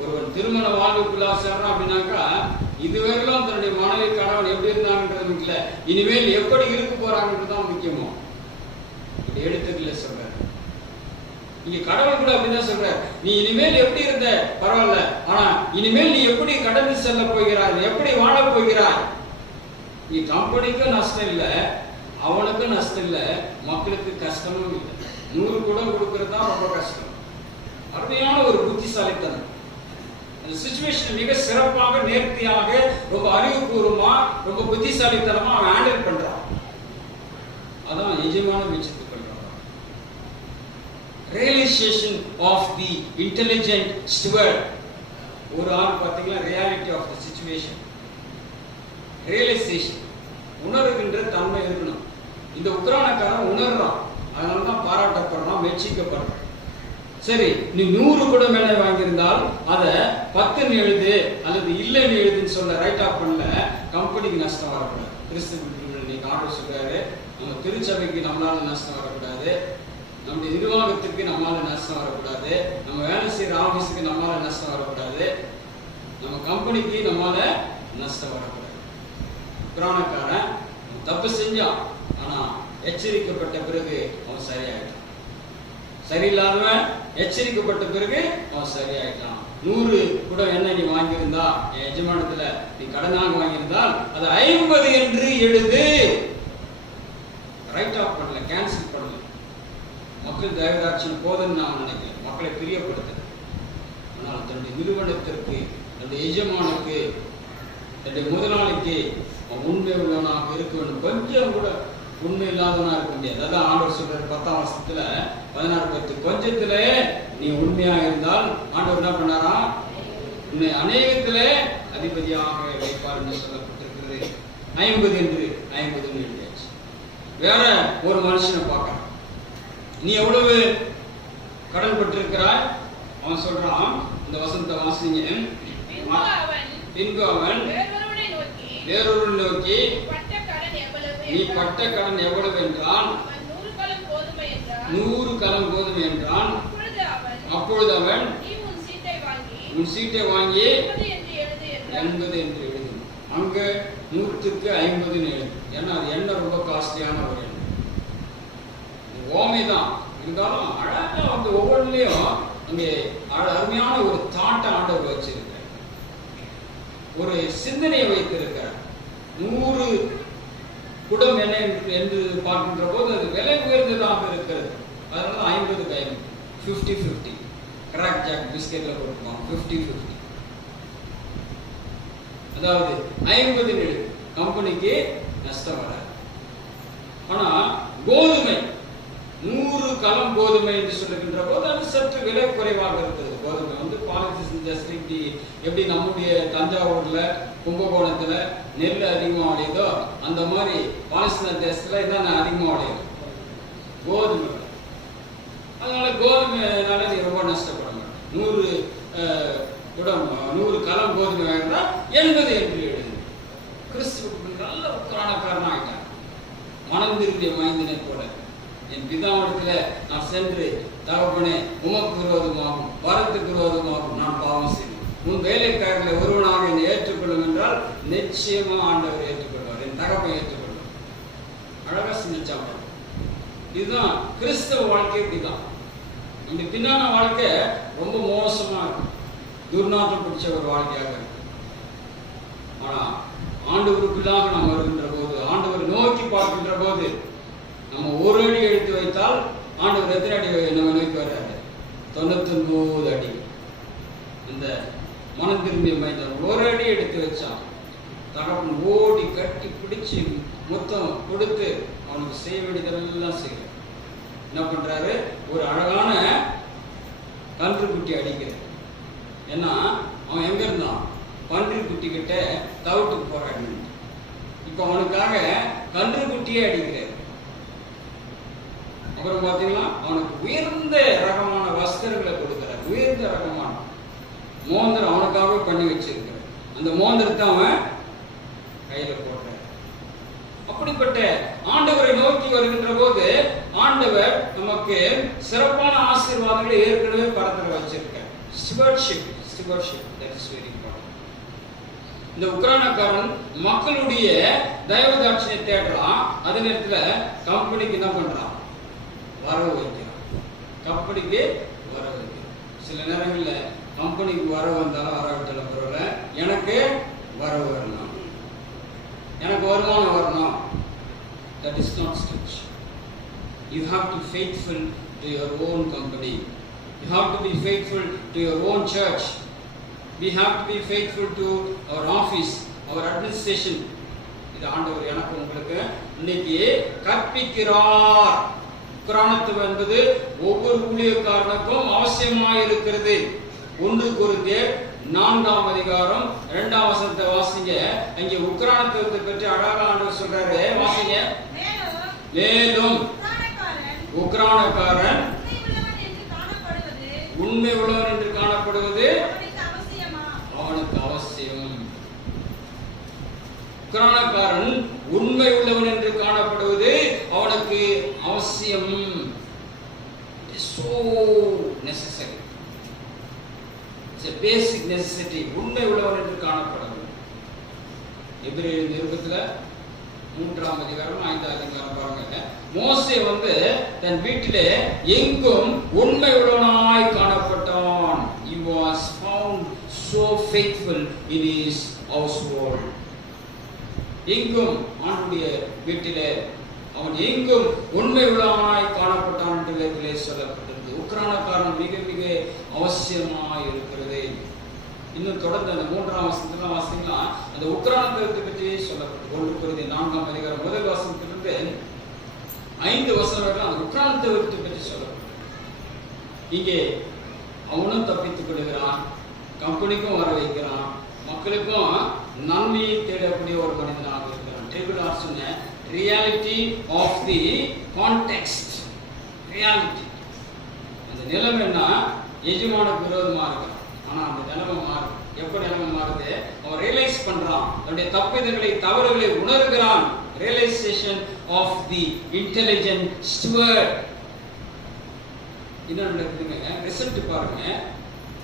ஒருவன் திருமண வாழ்வுக்குள்ளா சேர்றான் அப்படின்னாக்கா இதுவரைக்கும் தன்னுடைய மனைவி கணவன் எப்படி இருந்தாங்கன்றது இல்ல, இனிமேல் எப்படி இருக்க போறாங்கன்றதுதான் முக்கியமோ. இப்படி எழுத்துக்களை சொல்றாரு. இங்க கடவுள் கூட அப்படிதான் சொல்றாரு, நீ இனிமேல் எப்படி இருந்த பரவாயில்ல, ஆனா இனிமேல் நீ எப்படி கடந்து செல்ல போகிறாய், எப்படி வாழ போகிறாய். நீ கம்பெனிக்கும் நஷ்டம் இல்லை, அவனுக்கும் நஷ்டம் இல்லை, மக்களுக்கு கஷ்டமும் இல்லை. 100 குடம் கொடுக்கறது தான் ரொம்ப கஷ்டம். அருமையான ஒரு புத்திசாலித்தனம். அந்த சிச்சுவேஷன் மிக சிறப்பாக, நேர்த்தியாக, ரொம்ப அறிவுபூர்வமா, ரொம்ப புத்திசாலித்தனமா அவன் ஹேண்டில் பண்றான். அதான் எஜமான வச்சுட்டு பண்றான். Realisation of the intelligent student. ஒரு ஆள் பார்த்தீங்கன்னா reality of the situation, realisation, உணர்கின்ற தன்மை இருக்கணும். இந்த உக்ரானக்காரன் உணர்றான், அதனாலதான் பாராட்டப்படுறான், மெச்சிக்கப்படுறான். சரி, நீ 100 குடம் எண்ணெய் வாங்கியிருந்தால் அதை 10 எழுது அல்லது இல்லைன்னு எழுதுன்னு சொல்ல ரைட் ஆஃப் பண்ணல, கம்பெனிக்கு நஷ்டம் வரக்கூடாது. கிறிஸ்துவ நீங்க ஆர்டர் சொல்றாரு, நம்ம திருச்சபைக்கு நம்மளால நஷ்டம் வரக்கூடாது, நம்முடைய நிர்வாகத்துக்கு நம்மளால நஷ்டம் வரக்கூடாது, நம்ம வேலை செய்யற ஆபீஸுக்கு நம்மளால நஷ்டம் வரக்கூடாது, நம்ம கம்பெனிக்கு நம்மளால நஷ்டம் வரக்கூடாது. புராணக்காரன் தப்பு செஞ்சான், ஆனா எச்சரிக்கப்பட்ட பிறகு அவன் சரியாயிட்டான். சரியில்லாதவன் எச்சரிக்கப்பட்ட பிறகு அவன் சரியாயிட்டான். 100 குடம் எண்ணெய் நீ வாங்கியிருந்தா, என் எஜமானத்துல நீ கடனாக வாங்கியிருந்தால் அது 50 என்று எழுது. ரைட் ஆஃப் பண்ணல, கேன்சல் பண்ணல. மக்கள் தயவுதாட்சியம் போதுன்னு நான் நினைக்கிறேன், மக்களை பிரியப்படுத்த. ஆனால் தன்னுடைய நிறுவனத்திற்கு, தன்னுடைய எஜமானுக்கு, தன்னுடைய முதலாளிக்கு உண்மை உள்ளவனாக இருக்க வேண்டும். கொஞ்சம் கூட உண்மை இல்லாதவனா இருக்க முடியாது. அதான் ஆண்டவர் சொல்றாரு 10ஆம் வசனத்துல 16 கொஞ்சத்துல நீ உண்மையா இருந்தால் ஆண்டவர் என்ன பண்ணாரா, உன்னை அநேகத்திலே அதிபதியாக வைப்பார் என்று சொல்லப்பட்டிருக்கிறது. 50 என்று 50 எழுதியாச்சு. வேற ஒரு மனுஷனை பார்க்கறான், நீ எவ்வளவு கடன் பட்டிருக்கிறாய்? அவன் சொல்றான், இந்த வசனத்தை வாசிங்க. பின்பு அவன் வேறொரு நோக்கி, நீ பட்ட கடன் எவ்வளவு என்றான்? 100 கலம் கோதுமை என்றான். அப்பொழுது அவன், உன் சீட்டை வாங்கி 80 என்று எழுது. அங்க 100க்கு 50 எழுது. ஏன்னா அது எண்ணெய் ரொம்ப காஸ்ட்லியான ஒரு எண்ணெய். ஓமைதான் இருந்தாலும் அழகா வந்து ஒவ்வொன்றிலையும் அங்கே அருமையான ஒரு தாட்டை ஆண்டவர் வச்சிருக்க, ஒரு சிந்தனையை வைத்திருக்கிறார். 100 குடம் என்ன என்று பார்க்கின்ற போது அது விலை உயர்ந்ததாக இருக்கிறது. அதனால 50க்கு 50 கிராக் ஜாக் பிஸ்கெட்ல போட்டுருவாங்க 50. அதாவது 50 கம்பெனிக்கு நஷ்டம் வராது. ஆனா கோதுமை 100 கலம் கோதுமை என்று சொல்லுகின்ற போது அது சற்று விலை குறைவாக இருக்கிறது. கோதுமை வந்து பாலிசி இண்டஸ்ட்ரி எப்படி நம்முடைய தஞ்சாவூர்ல, கும்பகோணத்துல நெல் அதிகமாக விளையுதோ அந்த மாதிரி பாலிஸ்தீன தேசத்துல இதான் அதிகமாக விளையுது கோதுமை. அதனால கோதுமைனால நீ ரொம்ப நஷ்டப்பட மாட்டேன். 100 குடம் 100 கலம் கோதுமை இருந்தால் 80 என்று எழுது. கிறிஸ்துவுக்கு நல்ல உக்ரானக்காரன் ஆகிட்டான். மனம் திரும்பிய மைந்தனை போல என் பிதாவிடத்தில் நான் சென்று, தகப்பனே உமக்கு விரோதமாகும் வரத்துக்கு விரோதமாகும் நான் பாவம் செய்வேன், உன் வேலைக்காரர்களை ஒருவனாக என்னை ஏற்றுக்கொள்ளும் என்றால் நிச்சயமா ஆண்டவர் ஏற்றுக்கொள்வார், என் தகப்பை ஏற்றுக்கொள்வார். அழகா சிந்திச்சாங்க. இதுதான் கிறிஸ்தவ வாழ்க்கை. இப்படிதான். இந்த பின்னான வாழ்க்கை ரொம்ப மோசமா இருக்கும், துர்நாற்றம் பிடிச்ச ஒரு வாழ்க்கையாக இருக்கு. ஆனா ஆண்டவருக்குள்ளாக நாம் வருகின்ற போது, ஆண்டவரை நோக்கி பார்க்கின்ற போது, நம்ம ஒரு அடி எடுத்து வைத்தால் ஆண்டவர் எத்தனை அடி நம்ம நோக்கி வர்றாரு? 99 அடி. இந்த மனம் திரும்பிய மைந்தன் ஒரு அடி எடுத்து வச்சான். தகப்பன் ஓடி கட்டி பிடிச்சு மொத்தம் கொடுத்து அவனுக்கு செய்ய வேண்டியதெல்லாம் செய்ய என்ன பண்றாரு? ஒரு அழகான கன்றுக்குட்டி அடிக்கிறார். ஏன்னா அவன் எங்க இருந்தான்? பன்றிக்குட்டி கிட்ட தவிட்டுக்கு போராடி. இப்ப அவனுக்காக கன்றுக்குட்டியே அடிக்கிறார். அப்புறம் பாத்தீங்கன்னா அவனுக்கு உயர்ந்த ரகமான வஸ்திரங்களை கொடுக்கிறார். உயர்ந்த ரகமான மோதிரம் அவனுக்காக பண்ணி வச்சிருக்கிறார். அந்த மோதிரத்தை அவன் கையில போடுறார். அப்படிப்பட்ட ஆண்டவரை நோக்கி வருகின்ற போது ஆண்டவர் நமக்கு சிறப்பான ஆசீர்வாதங்களை ஏற்கனவே பரத்துல வச்சிருக்கார். ஸ்டிவர்ட்ஷிப், that is very important. இந்த உக்ரானக்காரன் மக்களுடைய தயவுதாட்சியை தேடுறான். அதே நேரத்துல கம்பெனிக்கு என்ன பண்றான்? வரவு வைக்கிறான். கம்பெனிக்கு வரவு வைக்கிறான். சில நேரங்களில் கம்பெனிக்கு வரவு வந்தாலும் வராவிட்டாலும் பரவாயில்ல, எனக்கு வரவு வரணும், எனக்கு வருமானம் வரணும். That is not stitch. You have to be faithful to your own company. You have to be faithful to your own church. We have to be faithful to our office, our administration. இது ஆண்டவர் எனக்கு உங்களுக்கு இன்னைக்கு கற்பிக்கிறார். உக்ரானத்துவம் என்பது ஒவ்வொரு ஊழியக்காரனுக்கும் அவசியமாக இருக்கிறது. 1 கொரிந்தியர் 4ஆம் அதிகாரம் 2ஆம் வசனத்தை வாசிங்க. அங்கே உக்ரானத்துவத்தை பற்றி அழகாக ஆண்டவர் சொல்றாரு. வாசிங்க. மேலும் உக்ரானக்காரன் உண்மை உள்ளவன் என்று காணப்படுவது அவனுக்கு அவசியம். உக்ரானக்காரன் உண்மை உள்ளவன் என்று காணப்படுவது அவனுக்கு அவசியம். So necessary. It's a basic necessity. உண்மை உள்ளவன் என்று காணப்படுவது. எபிரேயர் நிருபத்துல 3ஆம் அதிகாரம் 5ஆம் அதிகாரம் பாருங்க. மோசே தன் வீட்டிலே எங்கும் உண்மை உள்ளவனாய் காணப்பட்டான். He was found so faithful in his household. எங்கும் ஆண்டுடைய வீட்டிலே அவன் எங்கும் உண்மை உள்ளவனாய் காணப்பட்டான் என்று வேதத்திலே சொல்லப்பட்டிருக்கிறது. உக்ரானக்காரன் மிக மிக அவசியமாய் இருக்கிறது. இன்னும் தொடர்ந்து அந்த 3ஆம் வசனத்துல வாசிங்கன்னா அந்த உக்ரானத்தை பற்றி சொல்லப்பட்டது. 1 கொரிந்தியர் 4ஆம் அதிகாரம் 1 வசனத்திலிருந்து 5 வசனம் வரை அந்த உக்ரானத்தை பற்றி சொல்லப்பட்டது. இங்கே அவனும் தப்பித்துக் கொள்கிறான், கம்பெனிக்கும் வர வைக்கிறான், மக்களுக்கும் நன்மையை தேடக்கூடிய ஒரு மனிதனாக இருக்கிறான். டேபிள் சொன்ன reality of the context. Reality அந்த நிலைமை என்ன? எஜமானுக்கு விரோதமா இருக்கிறான். ஆனா அந்த நிலைமை மாறும். எப்ப நிலைமை மாறுது? அவன் ரியலைஸ் பண்றான், தன்னுடைய தப்பிதங்களை தவறுகளை உணர்கிறான். Realisation of the intelligent student. என்ன நடக்குதுங்க? ரிசல்ட் பாருங்க.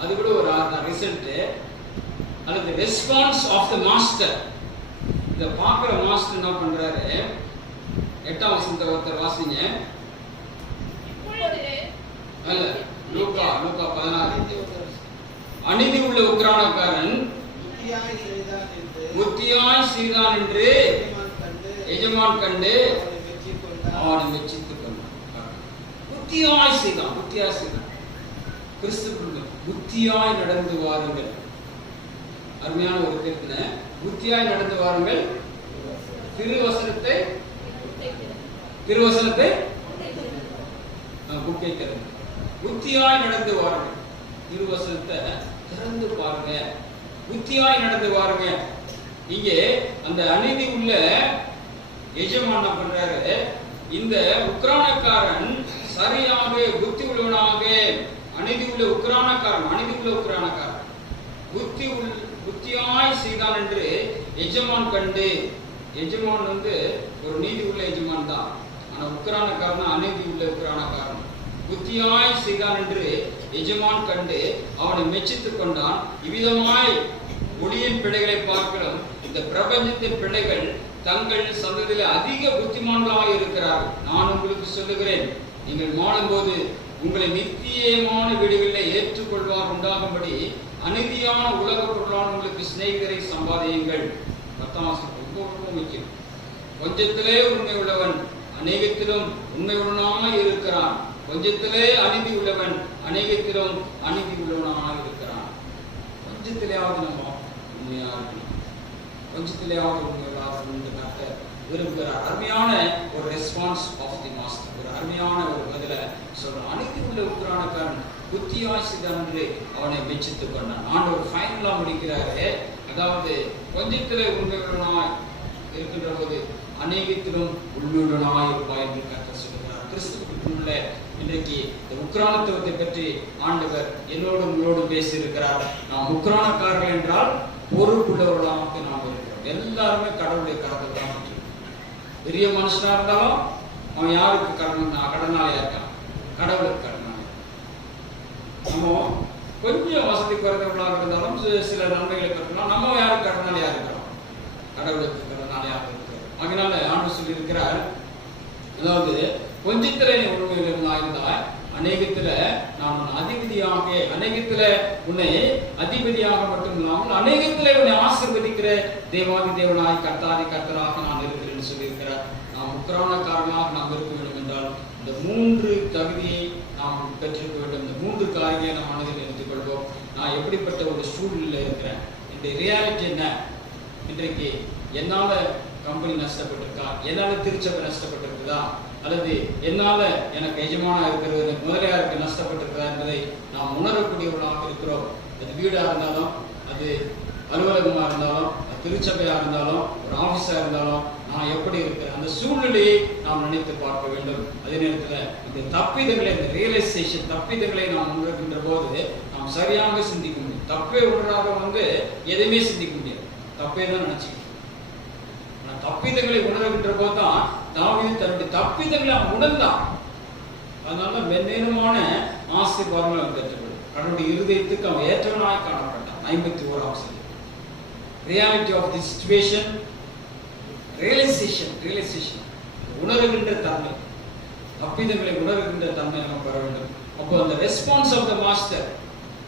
அது கூட ஒரு ரிசல்ட் அல்லது ரெஸ்பான்ஸ் ஆஃப் தி மாஸ்டர். இத பாக்குற மாஸ்டர் என்ன பண்றாரு? 8ஆம் வசனத்தை ஒருத்தர் வாசிங்க. அல்ல லூக்கா 16. அநீதி உள்ள உக்ரானக்காரன் புத்தியாய் செய்தான் என்று எஜமான் கண்டு அவனை மெச்சித்துக் கொண்டான். புத்தியாய் செய்தான். கிறிஸ்துவுக்குள் புத்தியாய் நடந்து வாருங்கள். அருமையான ஒரு கீர்த்தனை. புத்தியாய் நடந்து வாருங்கள், திருவசனத்தை புக்கை திறந்து. புத்தியாய் நடந்து வாருங்கள், திருவசனத்தை திறந்து பாருங்க, புத்தியாய் நடந்து வாருங்க. இங்கே அந்த அநீதி உள்ள எஜமான் பண்றாரு. இந்த உக்ரானக்காரன் சரியாக புத்தி உள்ளவனாக அநீதி உள்ள உக்கிரானக்காரன், அநீதி உள்ள உக்கிரானக்காரன் புத்தியாய் செய்தான் என்று எஜமான் கண்டு. எஜமான் ஒரு நீதி உள்ள எஜமான் தான். ஆனா உக்கிரானக்காரன் அநீதி உள்ள உக்கிரானக்காரன். புத்தியாய் செய்தான் என்று எஜமான் கண்டு அவனை மெச்சித்துக் கொண்டான். இவ்விதமாய் ஒளியின் பிள்ளைகளை பார்க்கிறோம். இந்த பிரபஞ்சத்தின் பிள்ளைகள் தங்கள் சந்ததியில் அதிக புத்திமான்களாக இருக்கிறார்கள். நான் உங்களுக்கு சொல்லுகிறேன், நீங்கள் மாளும்போது உங்களை நித்தியமான வீடுகளில் ஏற்றுக்கொள்வார் உண்டாகும்படி அநீதியான உலக பொருளான உங்களுக்கு சிநேகிதரை சம்பாதியுங்கள். 10ஆம் வசனம் ரொம்ப முக்கியம். கொஞ்சத்திலே உண்மை உள்ளவன் அநேகத்திலும் உண்மை உள்ளவனாக இருக்கிறான். கொஞ்சத்திலே அநீதி உள்ளவன் அநேகத்திலும் அநீதி உள்ளவனாக இருக்கிறான். கொஞ்சத்திலேயாவது நம்ம உண்மையாக இருக்கணும், கொஞ்சத்திலேயாவது உண்மையாக கர்த்தர் விரும்புகிறார். அருமையான ஒரு ரெஸ்பான்ஸ் ஆஃப் தி மாஸ்டர், ஒரு அருமையான ஒரு பதில சொல்றான். அநீதி உள்ள உக்கிரானக்காரன் புத்தியாய் செய்தான் என்று அவனை மெச்சித்துக் கொண்டான். ஆண்டவர் ஃபைனலா முடிக்கிறாரு. அதாவது கொஞ்சத்திலே உண்மையுடனாய் இருக்கின்ற போது அநேகத்திலும் உண்மையுடனாய் இருப்பாய் என்று கர்த்தர் சொல்கிறார். கிறிஸ்துவுக்குள்ள இன்றைக்கு இந்த உக்கிரானத்துவத்தை பற்றி ஆண்டவர் என்னோடும் உங்களோடும் பேசியிருக்கிறார். நாம் உக்கிரானக்காரர்கள் என்றால் பொறுப்புள்ளவர்களாக நாம் இருக்கிறோம். எல்லாருமே கடவுளுடைய கரத்தில் தான். பெரிய மனுஷனா இருந்தாலும் அவன் யாருக்கு கடனாளியா இருக்கான்? கடவுளுக்கு கடனாளி. நம்ம கொஞ்சம் வசதி குறைந்தவர்களாக இருந்தாலும் சில நன்மைகளை பெற்றோம். நம்ம யாருக்கு கடனாளியா இருக்கிறோம்? கடவுளுக்கு கடனாளியாக இருக்கிறோம். அதனால ஆண்டு சொல்லி இருக்கிறார், அதாவது கொஞ்சத்துல நீ உண்மையாக இருந்தால் அநேகத்துல நான் அதிபதியாக, அநேகத்துல உன்னை அதிபதியாக மட்டும் இல்லாமல் அநேகத்துல உன்னை ஆசீர்வதிக்கிற தேவாதி தேவனாய் கர்த்தாதி கர்த்தராக நான் இருக்கிறேன் சொல்லியிருக்கிறார். நாம் உக்கிரானக்காரனாக நாம் இருக்க வேண்டும் என்றால் இந்த 3 தகுதியை நாம் பெற்றிருக்க வேண்டும். இந்த 3 காரியங்களை நாம் மனதில் எடுத்துக் கொள்வோம். நான் எப்படிப்பட்ட ஒரு சூழ்நிலை இருக்கிறேன், இந்த ரியாலிட்டி என்ன? இன்றைக்கு என்னால கம்பெனி நஷ்டப்பட்டிருக்கா? என்னால திருச்சபை நஷ்டப்பட்டிருக்குதா? அல்லது என்னால எனக்கு எஜமானா இருக்கிறது முதலியாருக்கு நஷ்டப்பட்டிருக்கிறதா என்பதை நாம் உணரக்கூடியவர்களாக இருக்கிறோம். அது வீடா இருந்தாலும், அது அலுவலகமா இருந்தாலும், திருச்சபையா இருந்தாலும், ஒரு ஆபீஸா இருந்தாலும் நான் எப்படி இருக்கிறேன் அந்த சூழ்நிலையை நாம் நினைத்து பார்க்க வேண்டும். அதே நேரத்தில் இந்த தப்பிதங்களை, இந்த ரியலைசேஷன் தப்பிதங்களை நாம் உணர்கின்ற போது நாம் சரியாக சிந்திக்க முடியும். தப்பே உணராக எதையுமே சிந்திக்க முடியாது, தப்பே தான் நினைச்சுக்கணும். ஆனால் தப்பிதங்களை உணர்கின்ற போது தான் தாவீது தன்னுடைய தப்பிதங்களை அவன் உணர்ந்தான். அதனால மென்மேலுமான ஆசீர்வாதங்களை அவன் பெற்றுக்கொள்ளும். அவனுடைய இருதயத்துக்கு அவன் ஏற்றவனாய் காணப்பட்டான். 51ஆம் வசனம். Reality of the situation, realisation உணர்கின்ற தன்மை, தப்பிதங்களை உணர்கின்ற தன்மை நமக்கு வர வேண்டும். அப்போ அந்த ரெஸ்பான்ஸ் ஆஃப் த மாஸ்டர்,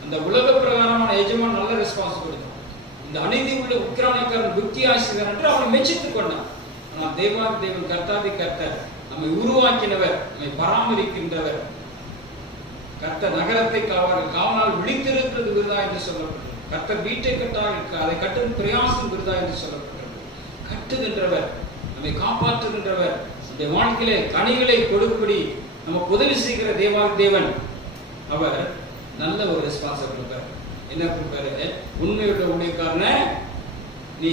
அந்த உலக பிரகாரமான எஜமான் நல்ல ரெஸ்பான்ஸ் கொடுத்தான். இந்த அநீதி உள்ள உக்கிரானக்காரன் புத்தியாய் செய்தான் என்று அவனை மெச்சித்துக் கொண்டான். ஆனால் தேவாதி தேவன் கர்த்தாதி கர்த்தர், நம்மை உருவாக்கினவர், நம்மை பராமரிக்கின்றவர். கர்த்தர் நகரத்தை காவலால் விழித்திருக்கிறது விருதா என்று சொல்லப்பட்டது. கர்த்தர் வீட்டை கட்டால் அதை கட்டும் பிரயாசம் விருதா என்று சொல்லப்பட்டது. கட்டுகின்றவர், நம்மை காப்பாற்றுகின்றவர், நம்முடைய வாழ்க்கையிலே கனிகளை கொடுப்படி நமக்கு உதவி செய்கிற தேவாதி தேவன். அவர் நல்ல ஒரு ரெஸ்பான்ஸை கொடுப்பார். என்ன கொடுப்பாரு? உண்மையுள்ள ஊழியக்காரன, நீ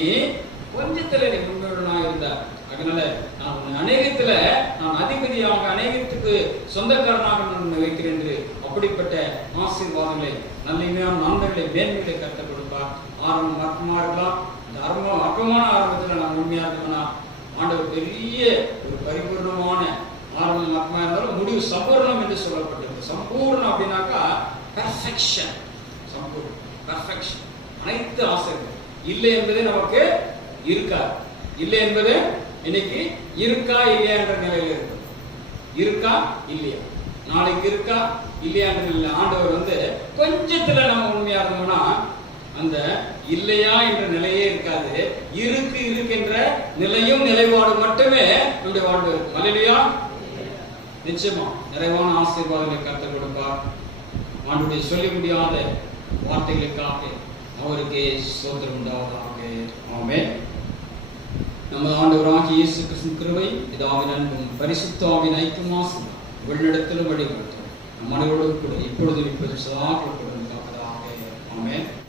கொஞ்சத்துல நீ உண்மையுடனாக இருந்தார். அதனால நான் உன்னை அநேகத்துல நான் அதிபதியாக, அநேகத்துக்கு சொந்தக்காரனாக நான் வைக்கிறேன் என்று அப்படிப்பட்ட ஆசீர்வாதங்களை, நல்லமையான நன்மைகளை, மேன்மைகளை கற்றுக் கொடுப்பார். ஆரம்பம் மர்மமா இருக்கலாம். இந்த அற்பமான ஆரம்பத்துல நான் உண்மையா இருக்கணும்னா ஆண்டவர் பெரிய ஒரு பரிபூர்ணமான ஆரம்பம் மர்மமா இருந்தாலும் முடிவு சம்பூர்ணம் என்று சொல்லப்பட்டிருக்கு. சம்பூர்ணம் அப்படின்னாக்கா பெர்ஃபெக்ஷன், சம்பூர்ணம், பெர்ஃபெக்ஷன். அனைத்து ஆசைகள் இல்லை என்பதே நமக்கு இருக்காது. இல்லை என்பது இன்னைக்கு இருக்கா இல்லையா என்ற நிலையில இருக்கு. இருக்கா இல்லையா, நாளைக்கு இருக்கா இல்லையா என்ற நிலையில ஆண்டவர் கொஞ்சத்துல நம்ம உண்மையா இருந்தோம்னா அந்த இல்லையா என்ற நிலையே இருக்காது. இருக்கின்ற நிலையும் நிலைப்பாடு மட்டுமே நம்முடைய வாழ்வு இருக்கும். அல்லேலூயா. நிச்சயமா நிறைவான ஆசீர்வாதங்களை கர்த்தர் கொடுப்பார். ஆண்டுடைய சொல்ல முடியாத வார்த்தைகளுக்காக அவருக்கு ஸ்தோத்திரம் உண்டாவதாக. ஆமென். நம்ம ஆண்டவராகிய இயேசு கிறிஸ்துவின் கிருபை, பிதாவின் அன்பும் பரிசுத்த ஆவியின் ஐக்கியமும் வெளிநடத்தலும் வழிபடுத்தும் நம் அனைவரோடு கூட இப்பொழுது சதா